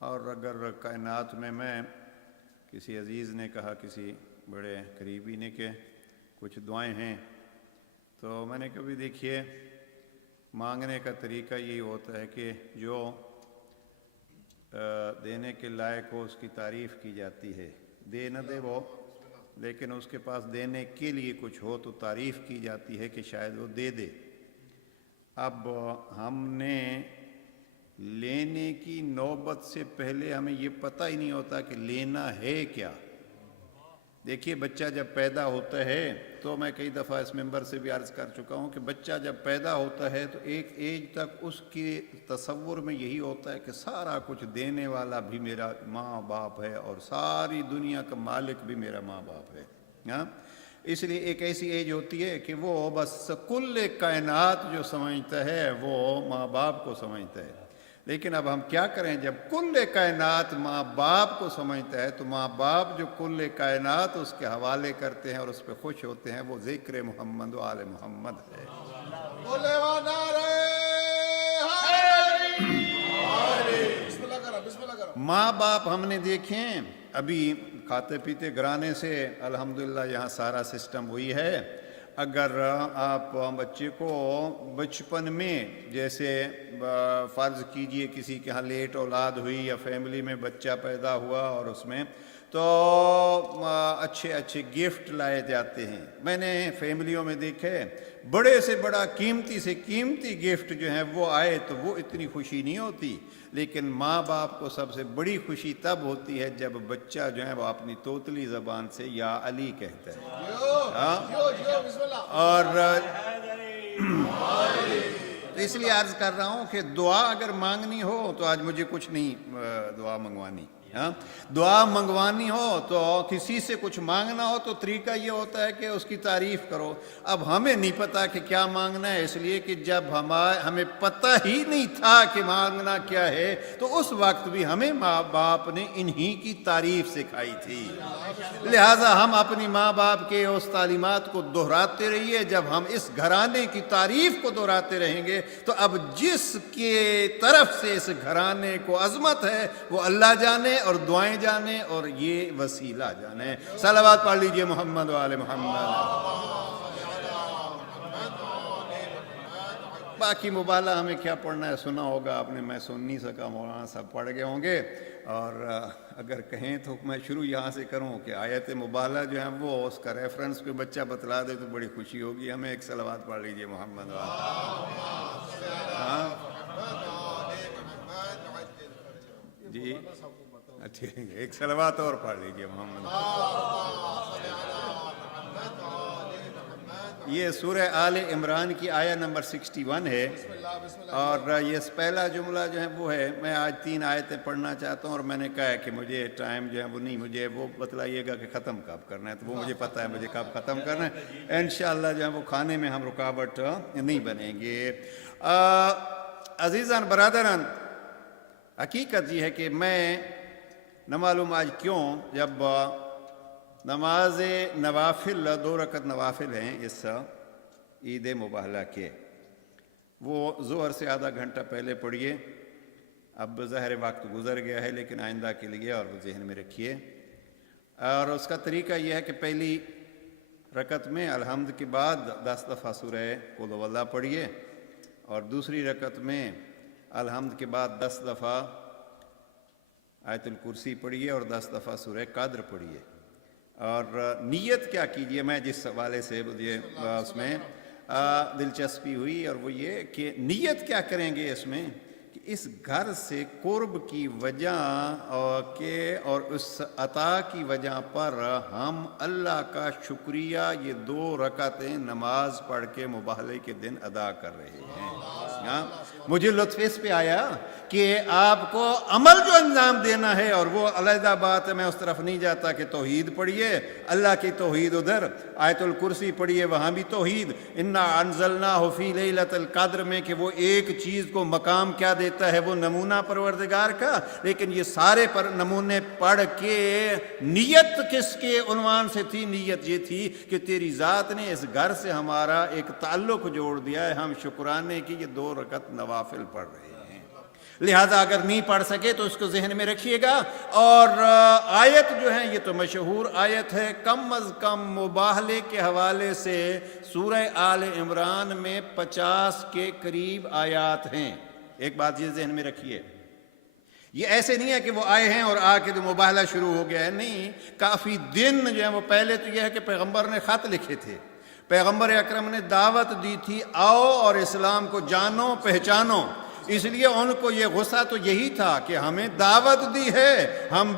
اور اگر کائنات میں کسی عزیز نے کہا، کسی بڑے قریبی نے کہ کچھ دعائیں ہیں، تو میں نے کبھی دیکھیے مانگنے کا طریقہ یہی ہوتا ہے کہ جو دینے کے لائق ہو اس کی تعریف کی جاتی ہے. دے نہ دے وہ، لیکن اس کے پاس دینے کے لیے کچھ ہو تو تعریف کی جاتی ہے کہ شاید وہ دے دے. اب ہم نے لینے کی نوبت سے پہلے ہمیں یہ پتہ ہی نہیں ہوتا کہ لینا ہے کیا. دیکھیے بچہ جب پیدا ہوتا ہے تو میں کئی دفعہ اس ممبر سے بھی عرض کر چکا ہوں کہ بچہ جب پیدا ہوتا ہے تو ایک ایج تک اس کے تصور میں یہی ہوتا ہے کہ سارا کچھ دینے والا بھی میرا ماں باپ ہے اور ساری دنیا کا مالک بھی میرا ماں باپ ہے. ہاں، اس لیے ایک ایسی ایج ہوتی ہے کہ وہ بس کل کائنات جو سمجھتا ہے وہ ماں باپ کو سمجھتا ہے. لیکن اب ہم کیا کریں، جب کل کائنات ماں باپ کو سمجھتا ہے تو ماں باپ جو کل کائنات اس کے حوالے کرتے ہیں اور اس پہ خوش ہوتے ہیں، وہ ذکر محمد و آل محمد ہے. ماں باپ ہم نے دیکھیں ابھی کھاتے پیتے گھرانے سے الحمدللہ یہاں سارا سسٹم وہی ہے. اگر آپ بچے کو بچپن میں جیسے فرض کیجئے کسی کے ہاں لیٹ اولاد ہوئی یا فیملی میں بچہ پیدا ہوا اور اس میں تو اچھے اچھے گفٹ لائے جاتے ہیں. میں نے فیملیوں میں دیکھے بڑے سے بڑا قیمتی سے قیمتی گفٹ جو ہیں وہ آئے تو وہ اتنی خوشی نہیں ہوتی. لیکن ماں باپ کو سب سے بڑی خوشی تب ہوتی ہے جب بچہ جو ہے وہ اپنی توتلی زبان سے یا علی کہتا ہے. اور اس لیے عرض کر رہا ہوں کہ دعا اگر مانگنی ہو تو آج مجھے کچھ نہیں دعا منگوانی. دعا منگوانی ہو تو کسی سے کچھ مانگنا ہو تو طریقہ یہ ہوتا ہے کہ اس کی تعریف کرو. اب ہمیں نہیں پتا کہ کیا مانگنا ہے، اس لیے کہ جب ہمیں پتہ ہی نہیں تھا کہ مانگنا کیا ہے تو اس وقت بھی ہمیں ماں باپ نے انہی کی تعریف سکھائی تھی. لہٰذا ہم اپنی ماں باپ کے اس تعلیمات کو دہراتے رہیے. جب ہم اس گھرانے کی تعریف کو دہراتے رہیں گے تو اب جس کے طرف سے اس گھرانے کو عظمت ہے وہ اللہ جانے اور دعائیں جانے اور یہ وسیلہ جانے. صلوات پڑھ لیجئے محمد و آل محمد. باقی مبالہ ہمیں کیا پڑھنا ہے، سنا ہوگا آپ نے، میں سن نہیں سکا، مولانا صاحب پڑھ گئے ہوں گے. اور اگر کہیں تو میں شروع یہاں سے کروں کہ آیت مبالہ جو ہے وہ اس کا ریفرنس کوئی بچہ بتلا دے تو بڑی خوشی ہوگی. ہمیں ایک صلوات پڑھ لیجئے محمد. ہاں جی ٹھیک ہے، ایک صلوات اور پڑھ لیجئے محمد. یہ سورہ آل عمران کی آیہ نمبر 61 ہے، اور یہ پہلا جملہ جو ہے وہ ہے. میں آج 3 آیتیں پڑھنا چاہتا ہوں، اور میں نے کہا ہے کہ مجھے ٹائم جو ہے وہ نہیں، مجھے وہ بتلائیے گا کہ ختم کب کرنا ہے، تو وہ مجھے پتہ ہے مجھے کب ختم کرنا ہے. انشاءاللہ جو ہے وہ کھانے میں ہم رکاوٹ نہیں بنیں گے. عزیزان برادران، حقیقت یہ ہے کہ میں نہ معلوم آج کیوں، جب نماز نوافل 2 رکعت نوافل ہیں اس عید مباہلہ کے، وہ ظہر سے آدھا گھنٹہ پہلے پڑھیے. اب ظاہر وقت گزر گیا ہے، لیکن آئندہ کے لیے اور وہ ذہن میں رکھیے. اور اس کا طریقہ یہ ہے کہ پہلی رکعت میں الحمد کے بعد 10 دفعہ سورہ قل هو اللہ پڑھیے، اور دوسری رکعت میں الحمد کے بعد 10 دفعہ آیت الکرسی پڑھیے اور 10 دفعہ سورہ قدر پڑھیے. اور نیت کیا کیجئے، میں جس حوالے سے مجھے اس میں دلچسپی ہوئی، اور وہ یہ کہ نیت کیا کریں گے اس میں، کہ اس گھر سے قرب کی وجہ اور اس عطا کی وجہ پر ہم اللہ کا شکریہ یہ 2 رکعتیں نماز پڑھ کے مباہلے کے دن ادا کر رہے ہیں. مجھے لطف اس پہ آیا کہ آپ کو عمل جو انجام دینا ہے، اور وہ علیحدہ بات ہے، میں اس طرف نہیں جاتا کہ توحید پڑھیے، اللہ کی توحید ادھر، آیت الکرسی پڑھیے وہاں بھی توحید، انا انزلناہ فی لیلۃ القدر میں کہ وہ ایک چیز کو مقام کیا دیتا ہے، وہ نمونہ پروردگار کا. لیکن یہ سارے پر نمونے پڑھ کے نیت کس کے عنوان سے تھی؟ نیت یہ تھی کہ تیری ذات نے اس گھر سے ہمارا ایک تعلق جوڑ دیا ہے، ہم شکرانے کی یہ 2 رکعت نوافل پڑھ رہے ہیں. لہذا اگر نہیں پڑھ سکے تو اس کو ذہن میں رکھیے گا. اور آیت جو ہے یہ تو مشہور آیت ہے، کم از کم مباہلے کے حوالے سے سورہ آل عمران میں 50 کے قریب آیات ہیں. ایک بات یہ ذہن میں رکھیے، یہ ایسے نہیں ہے کہ وہ آئے ہیں اور آ کے تو مباہلہ شروع ہو گیا ہے، نہیں. کافی دن جو ہے وہ پہلے تو یہ ہے کہ پیغمبر نے خط لکھے تھے، پیغمبر اکرم نے دعوت دی تھی، آؤ اور اسلام کو جانو پہچانو. اس لیے ان کو یہ غصہ تو یہی تھا کہ ہمیں دعوت دی ہے، ہم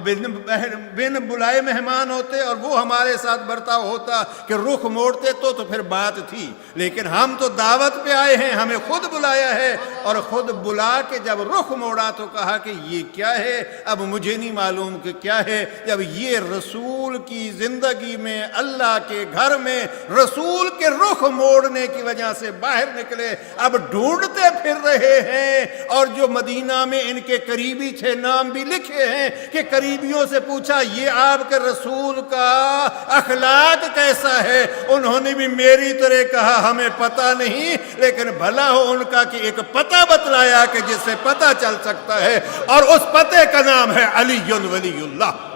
بن بلائے مہمان ہوتے اور وہ ہمارے ساتھ برتاؤ ہوتا کہ رخ موڑتے تو پھر بات تھی. لیکن ہم تو دعوت پہ آئے ہیں، ہمیں خود بلایا ہے، اور خود بلا کے جب رخ موڑا تو کہا کہ یہ کیا ہے، اب مجھے نہیں معلوم کہ کیا ہے. جب یہ رسول کی زندگی میں، اللہ کے گھر میں رسول کے رخ موڑنے کی وجہ سے باہر نکلے، اب ڈھونڈتے پھر رہے ہیں. اور جو مدینہ میں ان کے قریبی تھے، نام بھی لکھے ہیں کہ قریبیوں سے پوچھا یہ آپ کے رسول کا اخلاق کیسا ہے، انہوں نے بھی میری طرح کہا ہمیں پتہ نہیں، لیکن بھلا ہو ان کا کہ ایک پتہ بتلایا کہ جس سے پتہ چل سکتا ہے، اور اس پتے کا نام ہے علی ولی اللہ.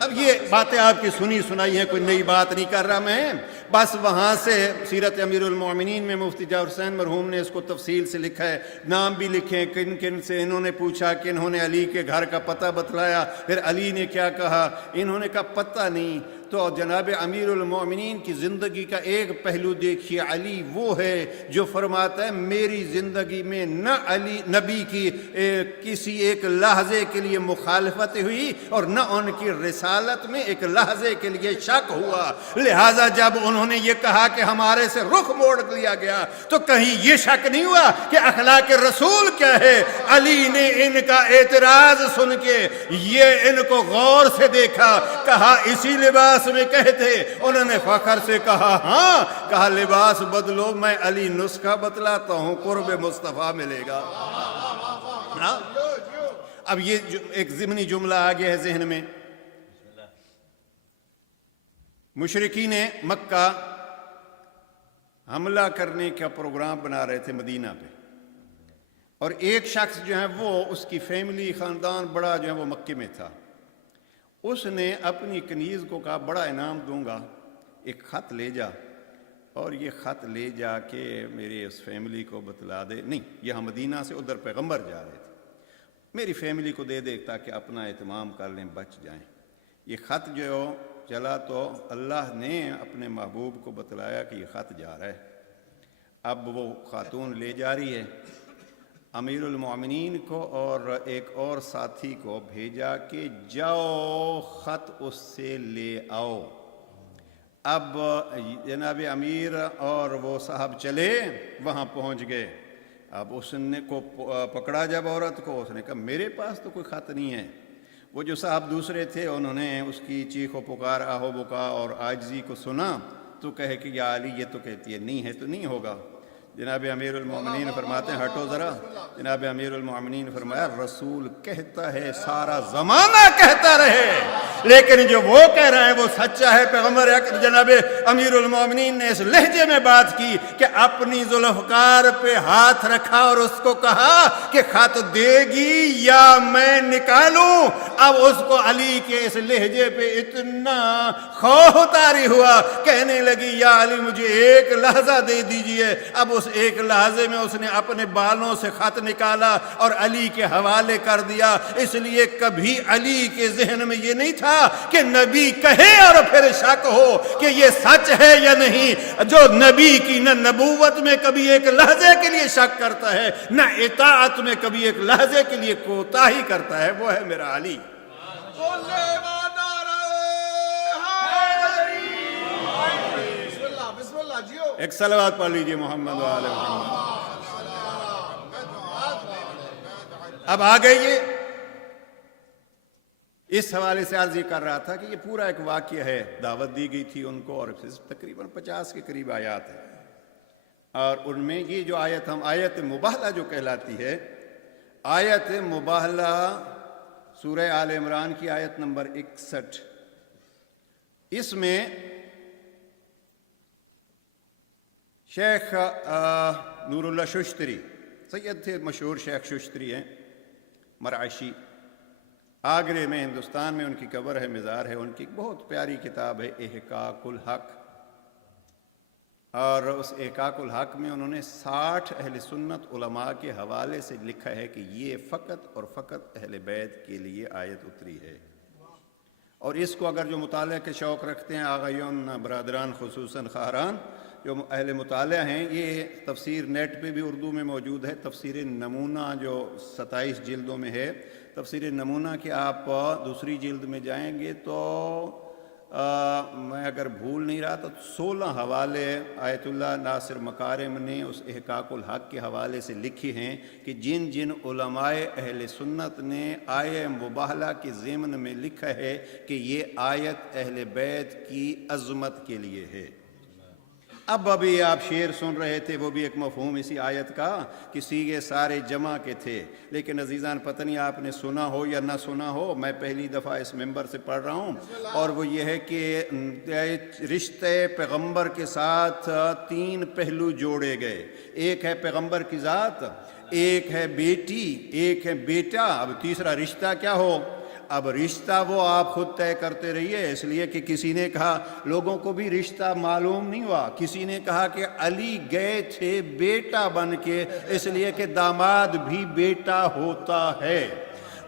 اب یہ باتیں آپ کی سنی سنائی ہیں، کوئی نئی بات نہیں کر رہا میں. بس وہاں سے سیرت امیر المومنین میں مفتی جعفر حسین مرحوم نے اس کو تفصیل سے لکھا ہے، نام بھی لکھے کن کن سے انہوں نے پوچھا کہ انہوں نے علی کے گھر کا پتہ بتلایا، پھر علی نے کیا کہا، انہوں نے کہا پتہ نہیں. تو جناب امیر المومنین کی زندگی کا ایک پہلو دیکھیے، علی وہ ہے جو فرماتا ہے میری زندگی میں نہ علی نبی کی کسی ایک لحظے کے لیے مخالفت ہوئی، اور نہ ان کی رسالت میں ایک لحظے کے لیے شک ہوا. لہٰذا جب انہوں نے یہ کہا کہ ہمارے سے رخ موڑ لیا گیا تو کہیں یہ شک نہیں ہوا کہ اخلاق رسول کیا ہے. علی نے ان کا اعتراض سن کے یہ ان کو غور سے دیکھا، کہا اسی لباس میں کہتے، انہوں نے فخر سے کہا ہاں، کہا لباس بدلو، میں علی نسخہ بتلاتا ہوں، قرب مصطفیٰ ملے گا. اب یہ ایک ضمنی جملہ آ گیا ہے ذہن میں. مشرکین مکہ حملہ کرنے کا پروگرام بنا رہے تھے مدینہ پہ، اور ایک شخص جو ہے وہ اس کی فیملی خاندان بڑا جو ہے وہ مکے میں تھا. اس نے اپنی کنیز کو کہا بڑا انعام دوں گا ایک خط لے جا اور یہ خط لے جا کے میرے اس فیملی کو بتلا دے. نہیں، یہاں مدینہ سے ادھر پیغمبر جا رہے تھے. میری فیملی کو دے دے تاکہ اپنا اہتمام کر لیں، بچ جائیں. یہ خط جو چلا تو اللہ نے اپنے محبوب کو بتلایا کہ یہ خط جا رہا ہے. اب وہ خاتون لے جا رہی ہے. امیر المومنین کو اور ایک اور ساتھی کو بھیجا کہ جاؤ خط اس سے لے آؤ. اب جناب امیر اور وہ صاحب چلے، وہاں پہنچ گئے. اب اس نے کو پکڑا جب عورت کو، اس نے کہا میرے پاس تو کوئی خط نہیں ہے. وہ جو صاحب دوسرے تھے انہوں نے اس کی چیخ و پکار، آہ و بکا اور عاجزی کو سنا تو کہے کہ یا علی یہ تو کہتی ہے نہیں ہے تو نہیں ہوگا. جناب امیر المومنین فرماتے ہیں ہٹو ذرا. جناب امیر المومنین فرمایا رسول کہتا ہے سارا زمانہ کہتا رہے، لیکن جو وہ کہہ رہے ہیں وہ سچا ہے. پیغمبر جناب امیر المومنین نے اس لہجے میں بات کی کہ اپنی ذوالفقار پہ ہاتھ رکھا اور اس کو کہا کہ خط دے گی یا میں نکالوں. اب اس کو علی کے اس لہجے پہ اتنا خوف طاری ہوا، کہنے لگی یا علی مجھے ایک لحظہ دے دیجئے. اب اس ایک لحظے میں اس نے اپنے بالوں سے خط نکالا اور علی کے حوالے کر دیا. اس لیے کبھی علی کے ذہن میں یہ نہیں تھا کہ نبی کہے اور پھر شک ہو کہ یہ سچ ہے یا نہیں. جو نبی کی نہ نبوت میں کبھی ایک لحظے کے لیے شک کرتا ہے، نہ اطاعت میں کبھی ایک لحظے کے لیے کوتاہی کرتا ہے، وہ ہے میرا علی. ایک صلوات پڑھ لیجئے محمد و آل محمد. اب آگئے یہ اس حوالے سے عرض یہ کر رہا تھا کہ یہ پورا ایک واقعہ ہے. دعوت دی گئی تھی ان کو اور تقریباً 50 کے قریب آیات ہیں، اور ان میں یہ جو آیت ہم آیت مباہلہ جو کہلاتی ہے، آیت مباہلہ سورہ آل عمران کی آیت نمبر 61، اس میں شیخ نور اللہ ششتری، سید تھے مشہور شیخ ششتری ہیں مرعشی، آگرے میں ہندوستان میں ان کی قبر ہے، مزار ہے. ان کی ایک بہت پیاری کتاب ہے احقاق الحق، اور اس احقاق الحق میں انہوں نے 60 اہل سنت علماء کے حوالے سے لکھا ہے کہ یہ فقط اور فقط اہل بیت کے لیے آیت اتری ہے. اور اس کو اگر جو مطالعہ کے شوق رکھتے ہیں آغایون برادران خصوصاً خواہران جو اہل مطالعہ ہیں، یہ تفسیر نیٹ پہ بھی اردو میں موجود ہے. تفسیر نمونہ جو 27 جلدوں میں ہے، تفسیر نمونہ کی آپ دوسری جلد میں جائیں گے تو میں اگر بھول نہیں رہا تو 16 حوالے آیت اللہ ناصر مکارم نے اس احقاق الحق کے حوالے سے لکھی ہیں کہ جن جن علماء اہل سنت نے آیہ مباہلہ کے ضمن میں لکھا ہے کہ یہ آیت اہل بیت کی عظمت کے لیے ہے. اب ابھی آپ شعر سن رہے تھے، وہ بھی ایک مفہوم اسی آیت کا کہ سیغے سارے جمع کے تھے. لیکن عزیزان پتہ نہیں آپ نے سنا ہو یا نہ سنا ہو، میں پہلی دفعہ اس ممبر سے پڑھ رہا ہوں، اور وہ یہ ہے کہ رشتے پیغمبر کے ساتھ 3 پہلو جوڑے گئے. ایک ہے پیغمبر کی ذات، ایک ہے بیٹی، ایک ہے بیٹا. اب تیسرا رشتہ کیا ہو؟ اب رشتہ وہ آپ خود طے کرتے رہیے، اس لیے کہ کسی نے کہا، لوگوں کو بھی رشتہ معلوم نہیں ہوا، کسی نے کہا کہ علی گئے تھے بیٹا بن کے، اس لیے کہ داماد بھی بیٹا ہوتا ہے.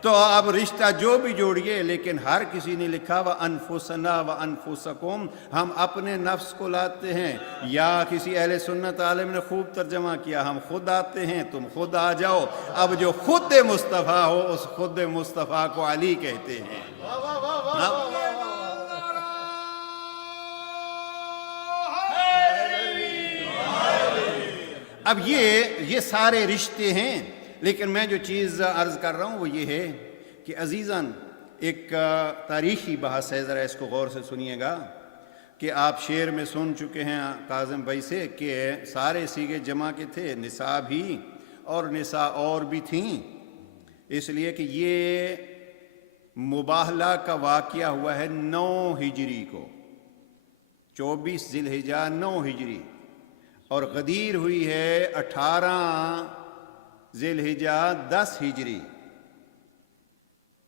تو اب رشتہ جو بھی جوڑیے، لیکن ہر کسی نے لکھا وَأَنفُسَنَا وَأَنفُسَكُمْ، ہم اپنے نفس کو لاتے ہیں. یا کسی اہل سنت عالم نے خوب ترجمہ کیا، ہم خود آتے ہیں، تم خود آ جاؤ. اب جو خود مصطفیٰ ہو اس خود مصطفیٰ کو علی کہتے ہیں. اب یہ سارے رشتے ہیں. لیکن میں جو چیز عرض کر رہا ہوں وہ یہ ہے کہ عزیزاً ایک تاریخی بحث ہے، ذرا اس کو غور سے سنیے گا کہ آپ شعر میں سن چکے ہیں کاظم بھائی سے کہ سارے سیغے جمع کے تھے، نساء بھی اور نساء اور بھی تھیں. اس لیے کہ یہ مباہلہ کا واقعہ ہوا ہے 9 ہجری کو، 24 ذی الحجہ 9 ہجری، اور غدیر ہوئی ہے 18 ذی الحجہ 10 ہجری.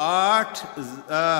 8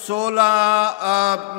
16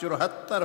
74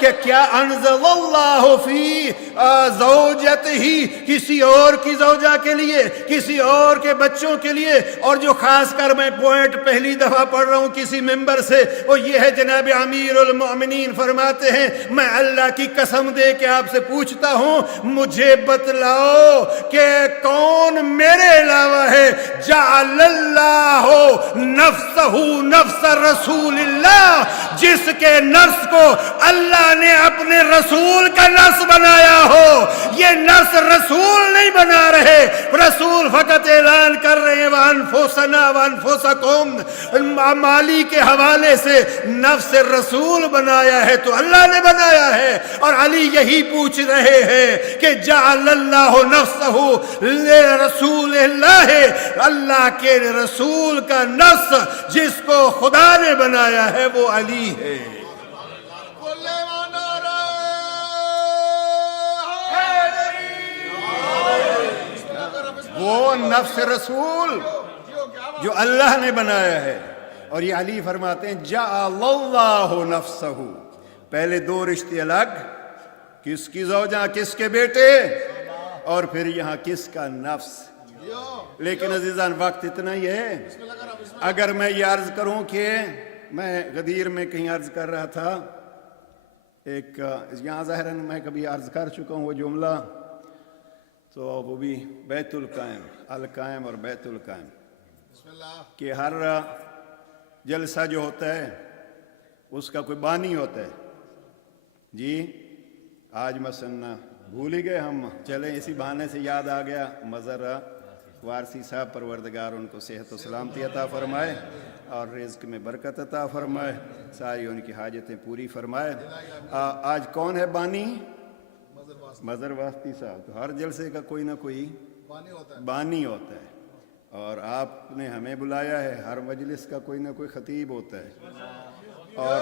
کہ کیا انزل اللہ فی زوجت ہی، کسی اور کی زوجہ کے لیے، کسی اور کے بچوں کے لیے. اور جو خاص کر میں پوائنٹ پہلی دفعہ پڑھ رہا ہوں کسی ممبر سے، وہ یہ ہے جناب امیر المؤمنین فرماتے ہیں میں اللہ کی قسم دے کے آپ سے پوچھتا ہوں مجھے بتلاؤ کہ کون میرے علاوہ ہے جعل اللہ نفسہ نفس رسول اللہ، جس کے نفس کو اللہ نے اپنے رسول کا نفس بنایا ہو. یہ نفس رسول نہیں بنا رہے، رسول فقط اعلان کر رہے ہیں وانفسنا وانفسکم، مالی کے حوالے سے نفس رسول بنایا ہے تو اللہ نے بنایا ہے. اور علی یہی پوچھ رہے ہیں کہ جعل اللہ نفسہ رسول اللہ، اللہ کے رسول کا نفس جس کو خدا نے بنایا ہے وہ علی ہے. وہ نفس رسول جو اللہ نے بنایا ہے. اور یہ علی فرماتے ہیں جعل اللہ نفسہ، پہلے دو رشتے الگ، کس کی زوجہ کس کے بیٹے، اور پھر یہاں کس کا نفس. لیکن عزیزان وقت اتنا ہی ہے. اگر میں یہ عرض کروں کہ میں غدیر میں کہیں عرض کر رہا تھا، ایک یہاں ظاہراً میں کبھی عرض کر چکا ہوں وہ جملہ، تو وہ بھی بیت القائم، القائم اور بیت القائم، کہ ہر جلسہ جو ہوتا ہے اس کا کوئی بانی ہوتا ہے. جی آج مثلا بھول ہی گئے ہم، چلیں اسی بہانے سے یاد آ گیا. مظہر وارسی صاحب پروردگار ان کو صحت و سلامتی عطا فرمائے اور رزق میں برکت عطا فرمائے، ساری ان کی حاجتیں پوری فرمائے. آج کون ہے بانی؟ مظہر واسطی صاحب. تو ہر جلسے کا کوئی نہ کوئی بانی ہوتا ہے، اور آپ نے ہمیں بلایا ہے، ہر مجلس کا کوئی نہ کوئی خطیب ہوتا ہے. اور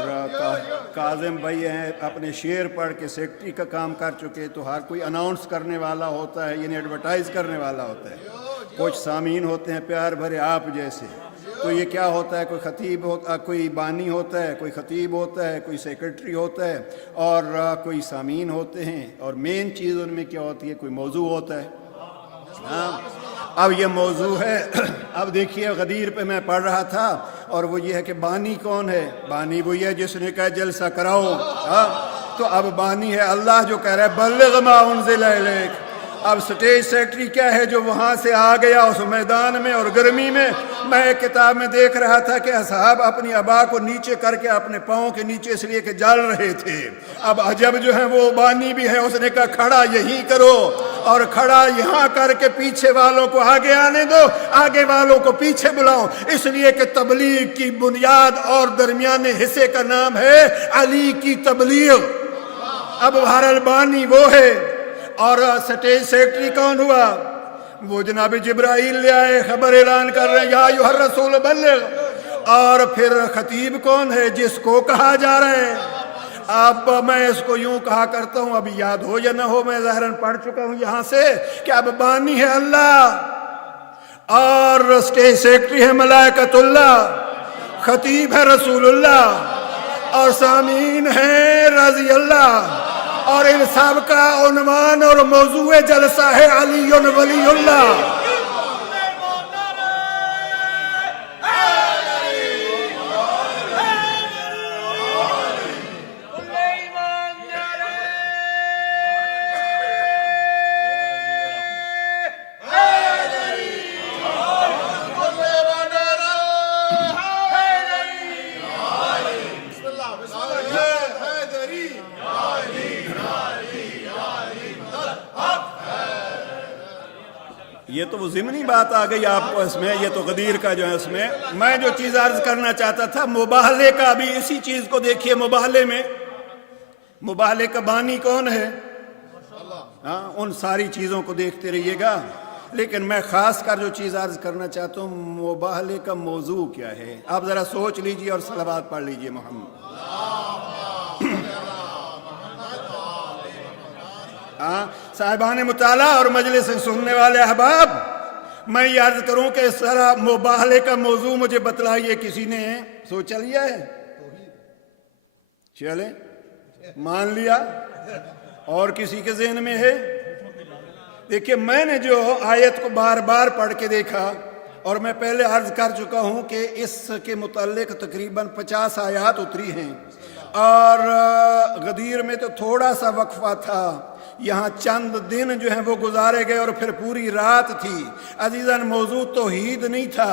کاظم بھائی ہیں اپنے شعر پڑھ کے سیکرٹری کا کام کر چکے، تو ہر کوئی اناؤنس کرنے والا ہوتا ہے، یعنی ایڈورٹائز کرنے والا ہوتا ہے. کچھ سامعین ہوتے ہیں پیار بھرے آپ جیسے. تو یہ کیا ہوتا ہے، کوئی خطیب ہوتا، کوئی بانی ہوتا ہے، کوئی خطیب ہوتا ہے، کوئی سیکرٹری ہوتا ہے، اور کوئی سامعین ہوتے ہیں. اور مین چیز ان میں کیا ہوتی ہے، کوئی موضوع ہوتا ہے. اب یہ موضوع ہے. اب دیکھیے غدیر پہ میں پڑھ رہا تھا، اور وہ یہ ہے کہ بانی کون ہے؟ بانی وہی ہے جس نے کہا جلسہ کراؤ. تو اب بانی ہے اللہ جو کہہ رہا ہے بلغ ما انزل الیک. اب سٹیج سیکرٹری کیا ہے جو وہاں سے آ گیا اس میدان میں اور گرمی میں. میں ایک کتاب میں دیکھ رہا تھا کہ اصحاب اپنی ابا کو نیچے کر کے اپنے پاؤں کے نیچے اس لیے کہ جل رہے تھے. اب عجب جو ہے وہ بانی بھی ہے، اس نے کہا کھڑا یہی کرو، اور کھڑا یہاں کر کے پیچھے والوں کو آگے آنے دو، آگے والوں کو پیچھے بلاؤ. اس لیے کہ تبلیغ کی بنیاد اور درمیانے حصے کا نام ہے علی کی تبلیغ. اب بہرحال بانی وہ ہے. اور سٹیج سیکرٹری کون ہوا؟ وہ جناب جبرائیل لے آئے، خبر اعلان کر رہے ہیں یا ایھا الرسول بلغ. اور پھر خطیب کون ہے جس کو کہا جا رہا ہے؟ اب میں اس کو یوں کہا کرتا ہوں، ابھی یاد ہو یا نہ ہو، میں ظاہراً پڑھ چکا ہوں یہاں سے، کہ اب بانی ہے اللہ، اور سٹیج سیکرٹری ہے ملائکۃ اللہ، خطیب ہے رسول اللہ، اور سامعین ہے رضی اللہ. اور ان سب کا عنوان اور موضوع جلسہ ہے علی ولی اللہ. یہ تو وہ ضمنی بات آ گئی آپ کو اس میں، یہ تو غدیر کا جو ہے اس میں جو چیز عرض کرنا چاہتا تھا مباہلے کا بھی اسی چیز کو دیکھیے. مباہلے میں مباہلے کا بانی کون ہے؟ ان ساری چیزوں کو دیکھتے رہیے گا. لیکن میں خاص کر جو چیز عرض کرنا چاہتا ہوں مباہلے کا موضوع کیا ہے. آپ ذرا سوچ لیجئے اور صلوات پڑھ لیجئے محمد. صاحبان مطالعہ اور مجلس سننے والے احباب، میں یہ عرض کروں کہ اس طرح مباہلے کا موضوع مجھے بتلائیے. کسی نے سوچ لیا ہے؟ چلیں مان لیا؟ اور کسی کے ذہن میں ہے؟ دیکھیے میں نے جو آیت کو بار بار پڑھ کے دیکھا، اور میں پہلے عرض کر چکا ہوں کہ اس کے متعلق تقریباً 50 آیات اتری ہیں، اور غدیر میں تو تھوڑا سا وقفہ تھا، یہاں چند دن جو ہیں وہ گزارے گئے اور پھر پوری رات تھی۔ عزیزاً موضوع توحید نہیں تھا،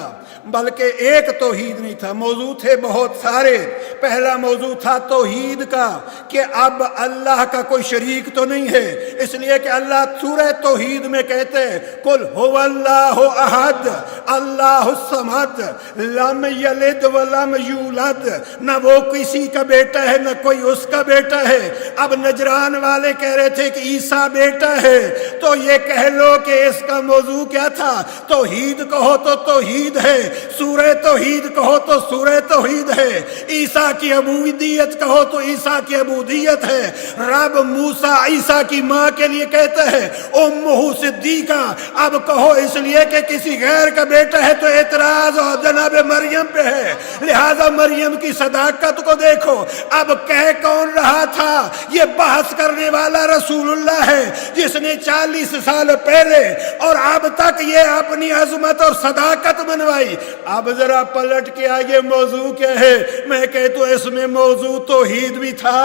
بلکہ ایک توحید نہیں تھا، موضوع تھے بہت سارے۔ پہلا موضوع تھا توحید کا، کہ اب اللہ کا کوئی شریک تو نہیں ہے، اس لیے کہ اللہ سورہ توحید میں کہتے ہیں قل هو اللہ احد اللہ الصمد لم یلد ولم یولد، نہ وہ کسی کا بیٹا ہے نہ کوئی اس کا بیٹا ہے۔ اب نجران والے کہہ رہے تھے کہ عیسیٰ بیٹا ہے، تو یہ کہہ لو کہ اس کا موضوع کیا تھا؟ توحید کہو تو توحید ہے، سورہ توحید کہو تو سورہ توحید ہے، عیسیٰ کی عبودیت کہو تو عیسیٰ کی عبودیت ہے۔ رب موسیٰ عیسیٰ کی ماں کے لیے کہتا ہے امہ صدیقہ، اب کہو اس لیے کہ کسی غیر کا بیٹا ہے تو اعتراض اور جناب مریم پہ ہے، لہذا مریم کی صداقت کو دیکھو۔ اب کہہ کون رہا تھا؟ یہ بحث کرنے والا رسول اللہ ہے، جس نے 40 سال پہلے اور اب تک یہ اپنی عظمت اور صداقت منوائی۔ اب ذرا پلٹ کے آگے موضوع کیا ہے؟ میں کہتا ہوں اس میں موضوع توحید بھی تھا،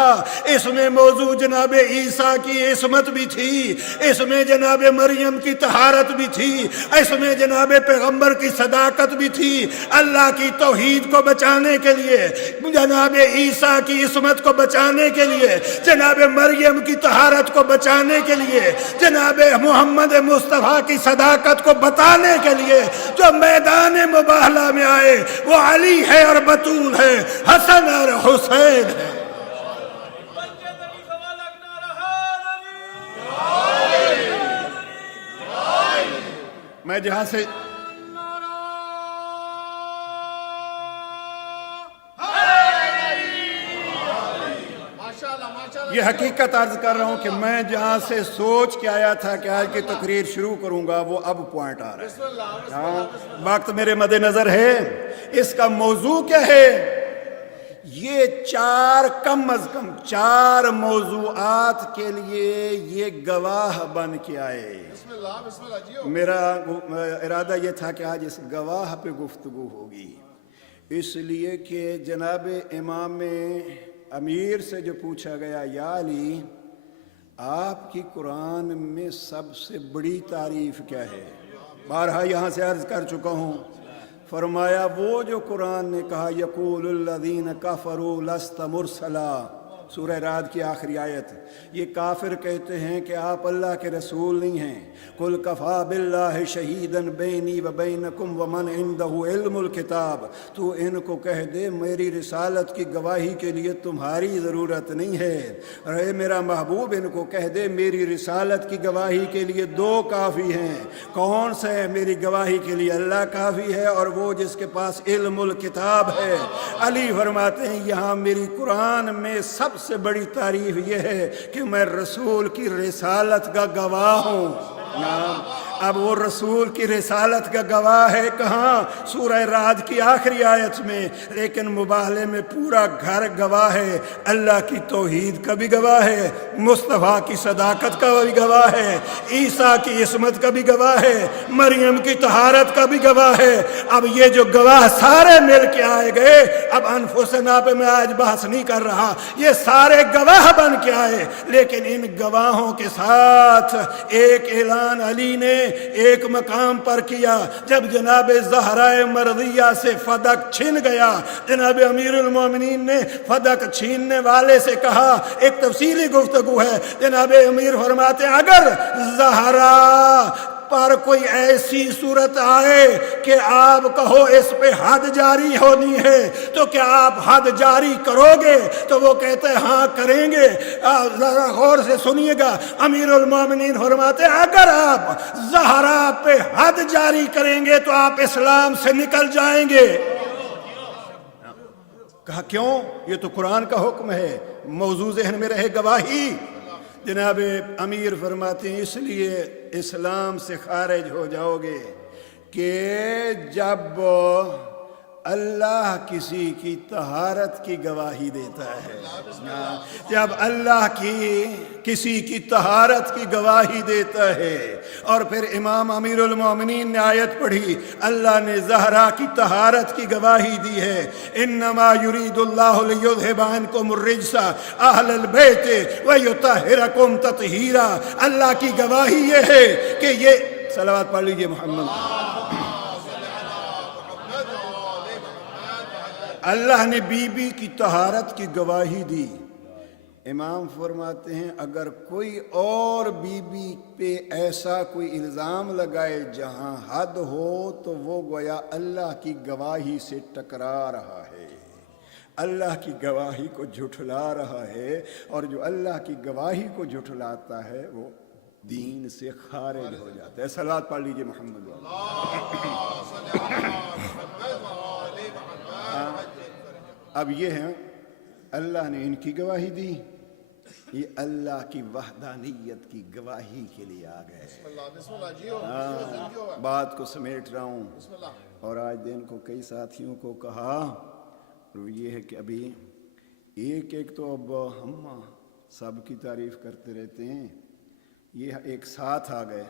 اس میں موضوع جناب عیسیٰ کی عصمت بھی تھی، اس میں جناب مریم کی طہارت بھی تھی، اس میں جناب پیغمبر کی صداقت بھی تھی۔ اللہ کی توحید کو بچانے کے لیے، جناب عیسیٰ کی عصمت کو بچانے کے لیے، جناب مریم کی طہارت کو بچانے کے لیے، جناب محمد مصطفیٰ کی صداقت کو بتانے کے لیے جو میدان مباہلہ میں آئے وہ علی ہے اور بطول ہے، حسن اور حسین ہے۔ میں جہاں سے یہ حقیقت عرض کر رہا ہوں کہ میں جہاں سے سوچ کے آیا تھا کہ آج کی تقریر شروع کروں گا وہ اب پوائنٹ آ رہا ہے۔ وقت میرے مد نظر ہے، اس کا موضوع کیا ہے؟ یہ کم از کم 4 موضوعات کے لیے یہ گواہ بن کے آئے۔ میرا ارادہ یہ تھا کہ آج اس گواہ پہ گفتگو ہوگی، اس لیے کہ جناب امام امیر سے جو پوچھا گیا یا علی آپ کی قرآن میں سب سے بڑی تعریف کیا ہے، بارہا یہاں سے عرض کر چکا ہوں، فرمایا وہ جو قرآن نے کہا یقول الذین کفروا لست مرسلا، سورہ رعد کی آخری آیت، یہ کافر کہتے ہیں کہ آپ اللہ کے رسول نہیں ہیں۔ قل کفا باللہ شہیدا بینی و بینکم ومن عندہ علم الکتاب، تو ان کو کہہ دے میری رسالت کی گواہی کے لیے تمہاری ضرورت نہیں ہے، اور اے میرا محبوب ان کو کہہ دے میری رسالت کی گواہی کے لیے 2 کافی ہیں۔ کون سے ہے میری گواہی کے لیے؟ اللہ کافی ہے اور وہ جس کے پاس علم الکتاب ہے۔ علی فرماتے ہیں یہاں میری قرآن میں سب سے بڑی تعریف یہ ہے کہ میں رسول کی رسالت کا گواہ ہوں۔ اب وہ رسول کی رسالت کا گواہ ہے کہاں؟ سورہ رعد کی آخری آیت میں، لیکن مباہلے میں پورا گھر گواہ ہے۔ اللہ کی توحید کا بھی گواہ ہے، مصطفیٰ کی صداقت کا بھی گواہ ہے، عیسیٰ کی عصمت کا بھی گواہ ہے، مریم کی طہارت کا بھی گواہ ہے۔ اب یہ جو گواہ سارے مل کے آئے گئے، اب انفسنا پہ میں آج بحث نہیں کر رہا، یہ سارے گواہ بن کے آئے، لیکن ان گواہوں کے ساتھ ایک اعلان علی نے ایک مقام پر کیا جب جناب زہرائے مرضیہ سے فدق چھن گیا۔ جناب امیر المومنین نے فدق چھیننے والے سے کہا، ایک تفصیلی گفتگو ہے، جناب امیر فرماتے ہیں اگر زہرا پر کوئی ایسی صورت آئے کہ آپ کہو اس پہ حد جاری ہونی ہے تو کیا آپ حد جاری کرو گے؟ تو وہ کہتے ہیں ہاں کریں گے۔ ذرا غور سے سنیے گا، امیر المومنین فرماتے ہیں اگر آپ زہرا پہ حد جاری کریں گے تو آپ اسلام سے نکل جائیں گے۔ کہا کیوں؟ یہ تو قرآن کا حکم ہے، موضوع ذہن میں رہے گواہی۔ جناب امیر فرماتے ہیں اس لیے اسلام سے خارج ہو جاؤ گے کہ جب اللہ کسی کی طہارت کی گواہی دیتا ہے. جب اللہ کسی کی طہارت کی گواہی دیتا ہے. اور پھر امام امیر المومنین نے آیت پڑھی, اللہ نے زہرا کی طہارت کی گواہی دی ہے, انما یرید اللہ لیذھب عنکم الرجس اہل البیت ویطہرکم تطہیرا. اللہ کی گواہی یہ ہے کہ یہ, صلوات پڑھ لیجئے محمد. اللہ نے بی بی کی طہارت کی گواہی دی. امام فرماتے ہیں اگر کوئی اور بی بی پہ ایسا کوئی الزام لگائے جہاں حد ہو تو وہ گویا اللہ کی گواہی سے ٹکرا رہا ہے, اللہ کی گواہی کو جھٹلا رہا ہے. اور جو اللہ کی گواہی کو جھٹلاتا ہے وہ دین سے خارج ہو جاتا ہے. صلوات پڑھ لیجئے محمد. اب یہ ہے اللہ نے ان کی گواہی دی, یہ اللہ کی وحدانیت کی گواہی کے لیے آ گئے. بات کو سمیٹ رہا ہوں. اور آج دن کو کئی ساتھیوں کو کہا, اور یہ ہے کہ ابھی ایک تو اب ہم سب کی تعریف کرتے رہتے ہیں, یہ ایک ساتھ آ گئے,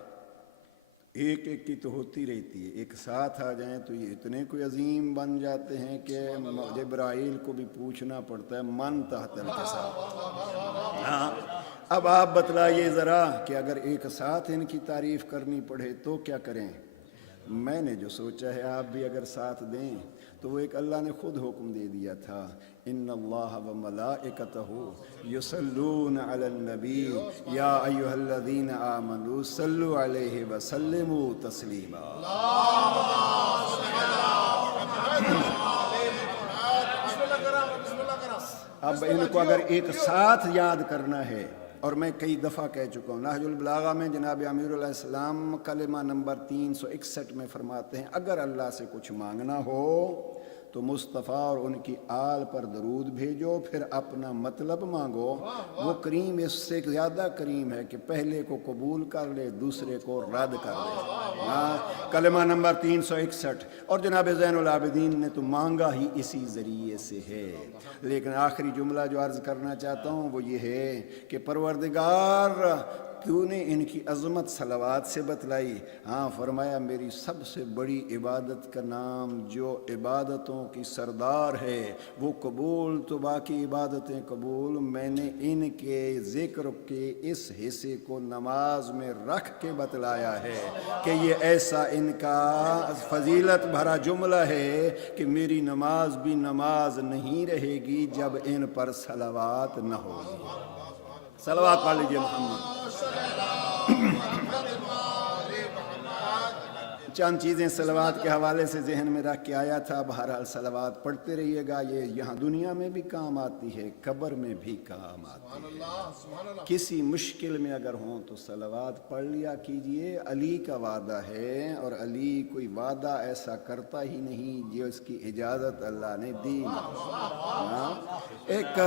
ایک کی تو ہوتی رہتی ہے, ایک ساتھ آ جائیں تو یہ اتنے کوئی عظیم بن جاتے ہیں کہ جبرائیل کو بھی پوچھنا پڑتا ہے من تحت الکساء. ہاں اب آپ بتلائیے ذرا کہ اگر ایک ساتھ ان کی تعریف کرنی پڑے تو کیا کریں. میں نے جو سوچا ہے آپ بھی اگر ساتھ دیں تو وہ ایک اللہ نے خود حکم دے دیا تھا, ان اللہ و ملائکتہ یصلون علی النبی یا ایھا الذین آمنوا صلوا علیہ وسلموا تسلیما. اب ان کو اگر ایک ساتھ یاد کرنا ہے, اور میں کئی دفعہ کہہ چکا ہوں, نہج البلاغہ میں جناب امیر علیہ السلام کلمہ نمبر 361 میں فرماتے ہیں اگر اللہ سے کچھ مانگنا ہو تو مصطفیٰ اور ان کی آل پر درود بھیجو, پھر اپنا مطلب مانگو. وہ کریم اس سے زیادہ کریم ہے کہ پہلے کو قبول کر لے دوسرے کو رد کر لے. کلمہ نمبر 361. اور جناب زین العابدین نے تو مانگا ہی اسی ذریعے سے ہے. لیکن آخری جملہ جو عرض کرنا چاہتا ہوں وہ یہ ہے کہ پروردگار تو نے ان کی عظمت صلوات سے بتلائی. ہاں فرمایا میری سب سے بڑی عبادت کا نام جو عبادتوں کی سردار ہے وہ قبول, تو باقی عبادتیں قبول. میں نے ان کے ذکر کے اس حصے کو نماز میں رکھ کے بتلایا ہے کہ یہ ایسا ان کا فضیلت بھرا جملہ ہے کہ میری نماز بھی نماز نہیں رہے گی جب ان پر صلوات نہ ہوگی. صلوات پڑھ لیجئے محمد. چند چیزیں صلوات کے حوالے سے ذہن میں رکھ کے آیا تھا. بہرحال صلوات پڑھتے رہیے گا, یہ یہاں دنیا میں بھی کام آتی ہے, قبر میں بھی کام آتی ہے. کسی مشکل میں اگر ہوں تو صلوات پڑھ لیا کیجئے. علی کا وعدہ ہے, اور علی کوئی وعدہ ایسا کرتا ہی نہیں جو اس کی اجازت اللہ نے دی. ایک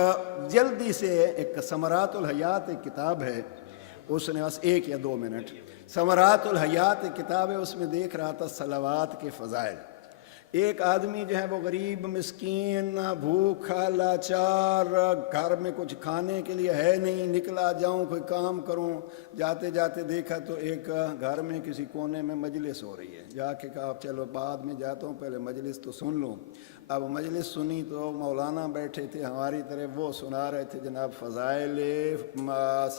جلدی سے ایک ثمرات الحیات ایک کتاب ہے, اس نے بس 1 یا 2 منٹ. ثمرات الحیات کتاب ہے, اس میں دیکھ رہا تھا صلوات کے فضائل. ایک آدمی جو ہے وہ غریب مسکین بھوکھا لاچار, گھر میں کچھ کھانے کے لیے ہے نہیں, نکلا جاؤں کوئی کام کروں, جاتے جاتے دیکھا تو ایک گھر میں کسی کونے میں مجلس ہو رہی ہے. جا کے کہا چلو بعد میں جاتا ہوں, پہلے مجلس تو سن لوں. اب مجلس سنی تو مولانا بیٹھے تھے ہماری طرح, وہ سنا رہے تھے جناب فضائل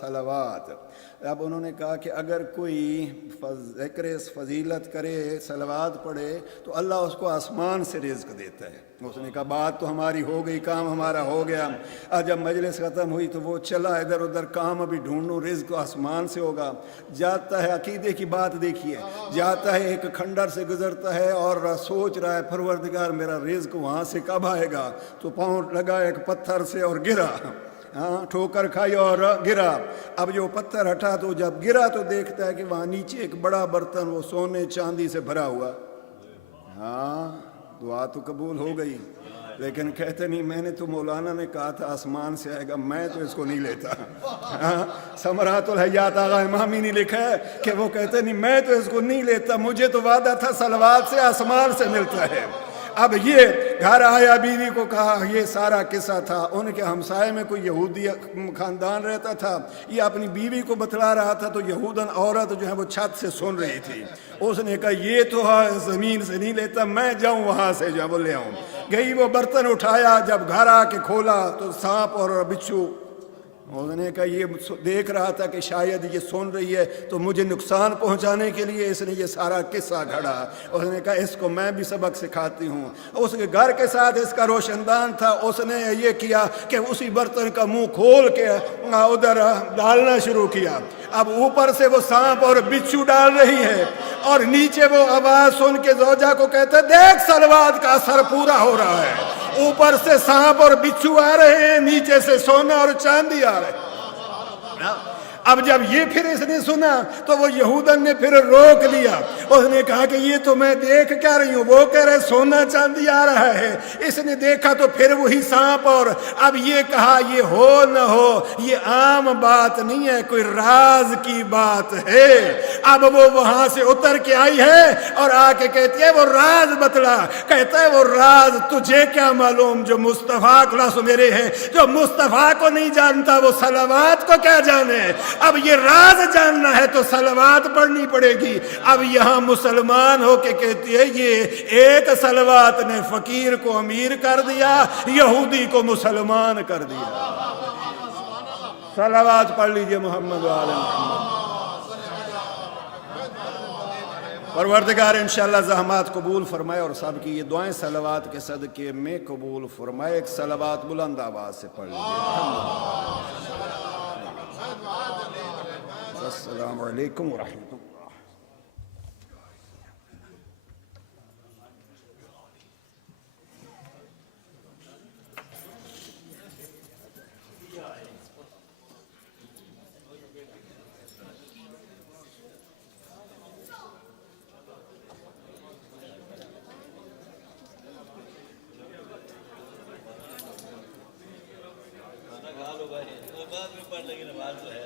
صلوات. اب انہوں نے کہا کہ اگر کوئی ذکر فضیلت کرے, صلوات پڑھے, تو اللہ اس کو آسمان سے رزق دیتا ہے. اس نے کہا بات تو ہماری ہو گئی, کام ہمارا ہو گیا. جب مجلس ختم ہوئی تو وہ چلا ادھر ادھر, کام ابھی ڈھونڈوں, رزق آسمان سے ہوگا. جاتا ہے, عقیدے کی بات دیکھیے, جاتا ہے ایک کھنڈر سے گزرتا ہے اور سوچ رہا ہے پروردگار میرا رزق وہاں سے کب آئے گا, تو پاؤں لگا ایک پتھر سے اور گرا. ٹھوکر کھائی اور گرا. اب جو پتھر ہٹا تو جب گرا تو دیکھتا ہے کہ وہاں نیچے ایک بڑا برتن وہ سونے چاندی سے بھرا ہوا. دعا تو قبول ہو گئی, لیکن کہتے نہیں میں نے تو مولانا نے کہا تھا آسمان سے آئے گا, میں تو اس کو نہیں لیتا. ثمرات الحیات آغا امامی نے لکھا ہے کہ وہ کہتے نہیں میں تو اس کو نہیں لیتا, مجھے تو وعدہ تھا صلوات سے آسمان سے ملتا ہے. اب یہ گھر آیا، بیوی کو کہا، یہ سارا قصہ تھا. ان کے ہمسائے میں کوئی یہودی خاندان رہتا تھا، یہ اپنی بیوی کو بتلا رہا تھا، تو یہودن عورت جو ہے وہ چھت سے سن رہی تھی. اس نے کہا یہ تو زمین سے نہیں لیتا، میں جاؤں وہاں سے جو ہے وہ لے آؤں. گئی، وہ برتن اٹھایا، جب گھر آ کے کھولا تو سانپ اور بچھو. اس نے کہا یہ دیکھ رہا تھا کہ شاید یہ سن رہی ہے تو مجھے نقصان پہنچانے کے لیے اس نے یہ سارا قصہ گھڑا. اس نے کہا اس کو میں بھی سبق سکھاتی ہوں. اس کے گھر کے ساتھ اس کا روشن دان تھا. اس نے یہ کیا کہ اسی برتن کا منہ کھول کے ادھر ڈالنا شروع کیا. اب اوپر سے وہ سانپ اور بچھو ڈال رہی ہے اور نیچے وہ آواز سن کے زوجہ کو کہتا دیکھ سلوات کا اثر پورا ہو رہا ہے. اوپر سے سانپ اور بچھو آ رہے ہیں، نیچے سے سونا اور چاندی آ رہے ہیں. اب جب یہ پھر اس نے سنا تو وہ یہودن نے پھر روک لیا. اس نے کہا کہ یہ تو میں دیکھ کیا رہی ہوں، وہ کہہ رہے سونا چاندی آ رہا ہے. اس نے دیکھا تو پھر وہی سانپ. اور اب یہ کہا یہ ہو نہ ہو، یہ عام بات نہیں ہے، کوئی راز کی بات ہے. اب وہ وہاں سے اتر کے آئی ہے اور آ کے کہتی ہے وہ راز بتلا. کہتا ہے وہ راز تجھے کیا معلوم، جو مصطفیٰ خلاص میرے ہیں، جو مصطفیٰ کو نہیں جانتا وہ صلوات کو کیا جانے. اب یہ راز جاننا ہے تو صلوات پڑھنی پڑے گی. اب یہاں مسلمان ہو کے کہتی ہے یہ ایک صلوات نے فقیر کو امیر کر دیا، یہودی کو مسلمان کر دیا. صلوات پڑھ لیجئے محمد و آل محمد. پروردگار انشاءاللہ زحمات قبول فرمائے اور سب کی یہ دعائیں صلوات کے صدقے میں قبول فرمائے. ایک صلوات بلند آواز سے پڑھ لیجئے. السلام علیکم ورحمۃ اللہ. بعد میں پڑھ لیں گے، نماز تو ہے.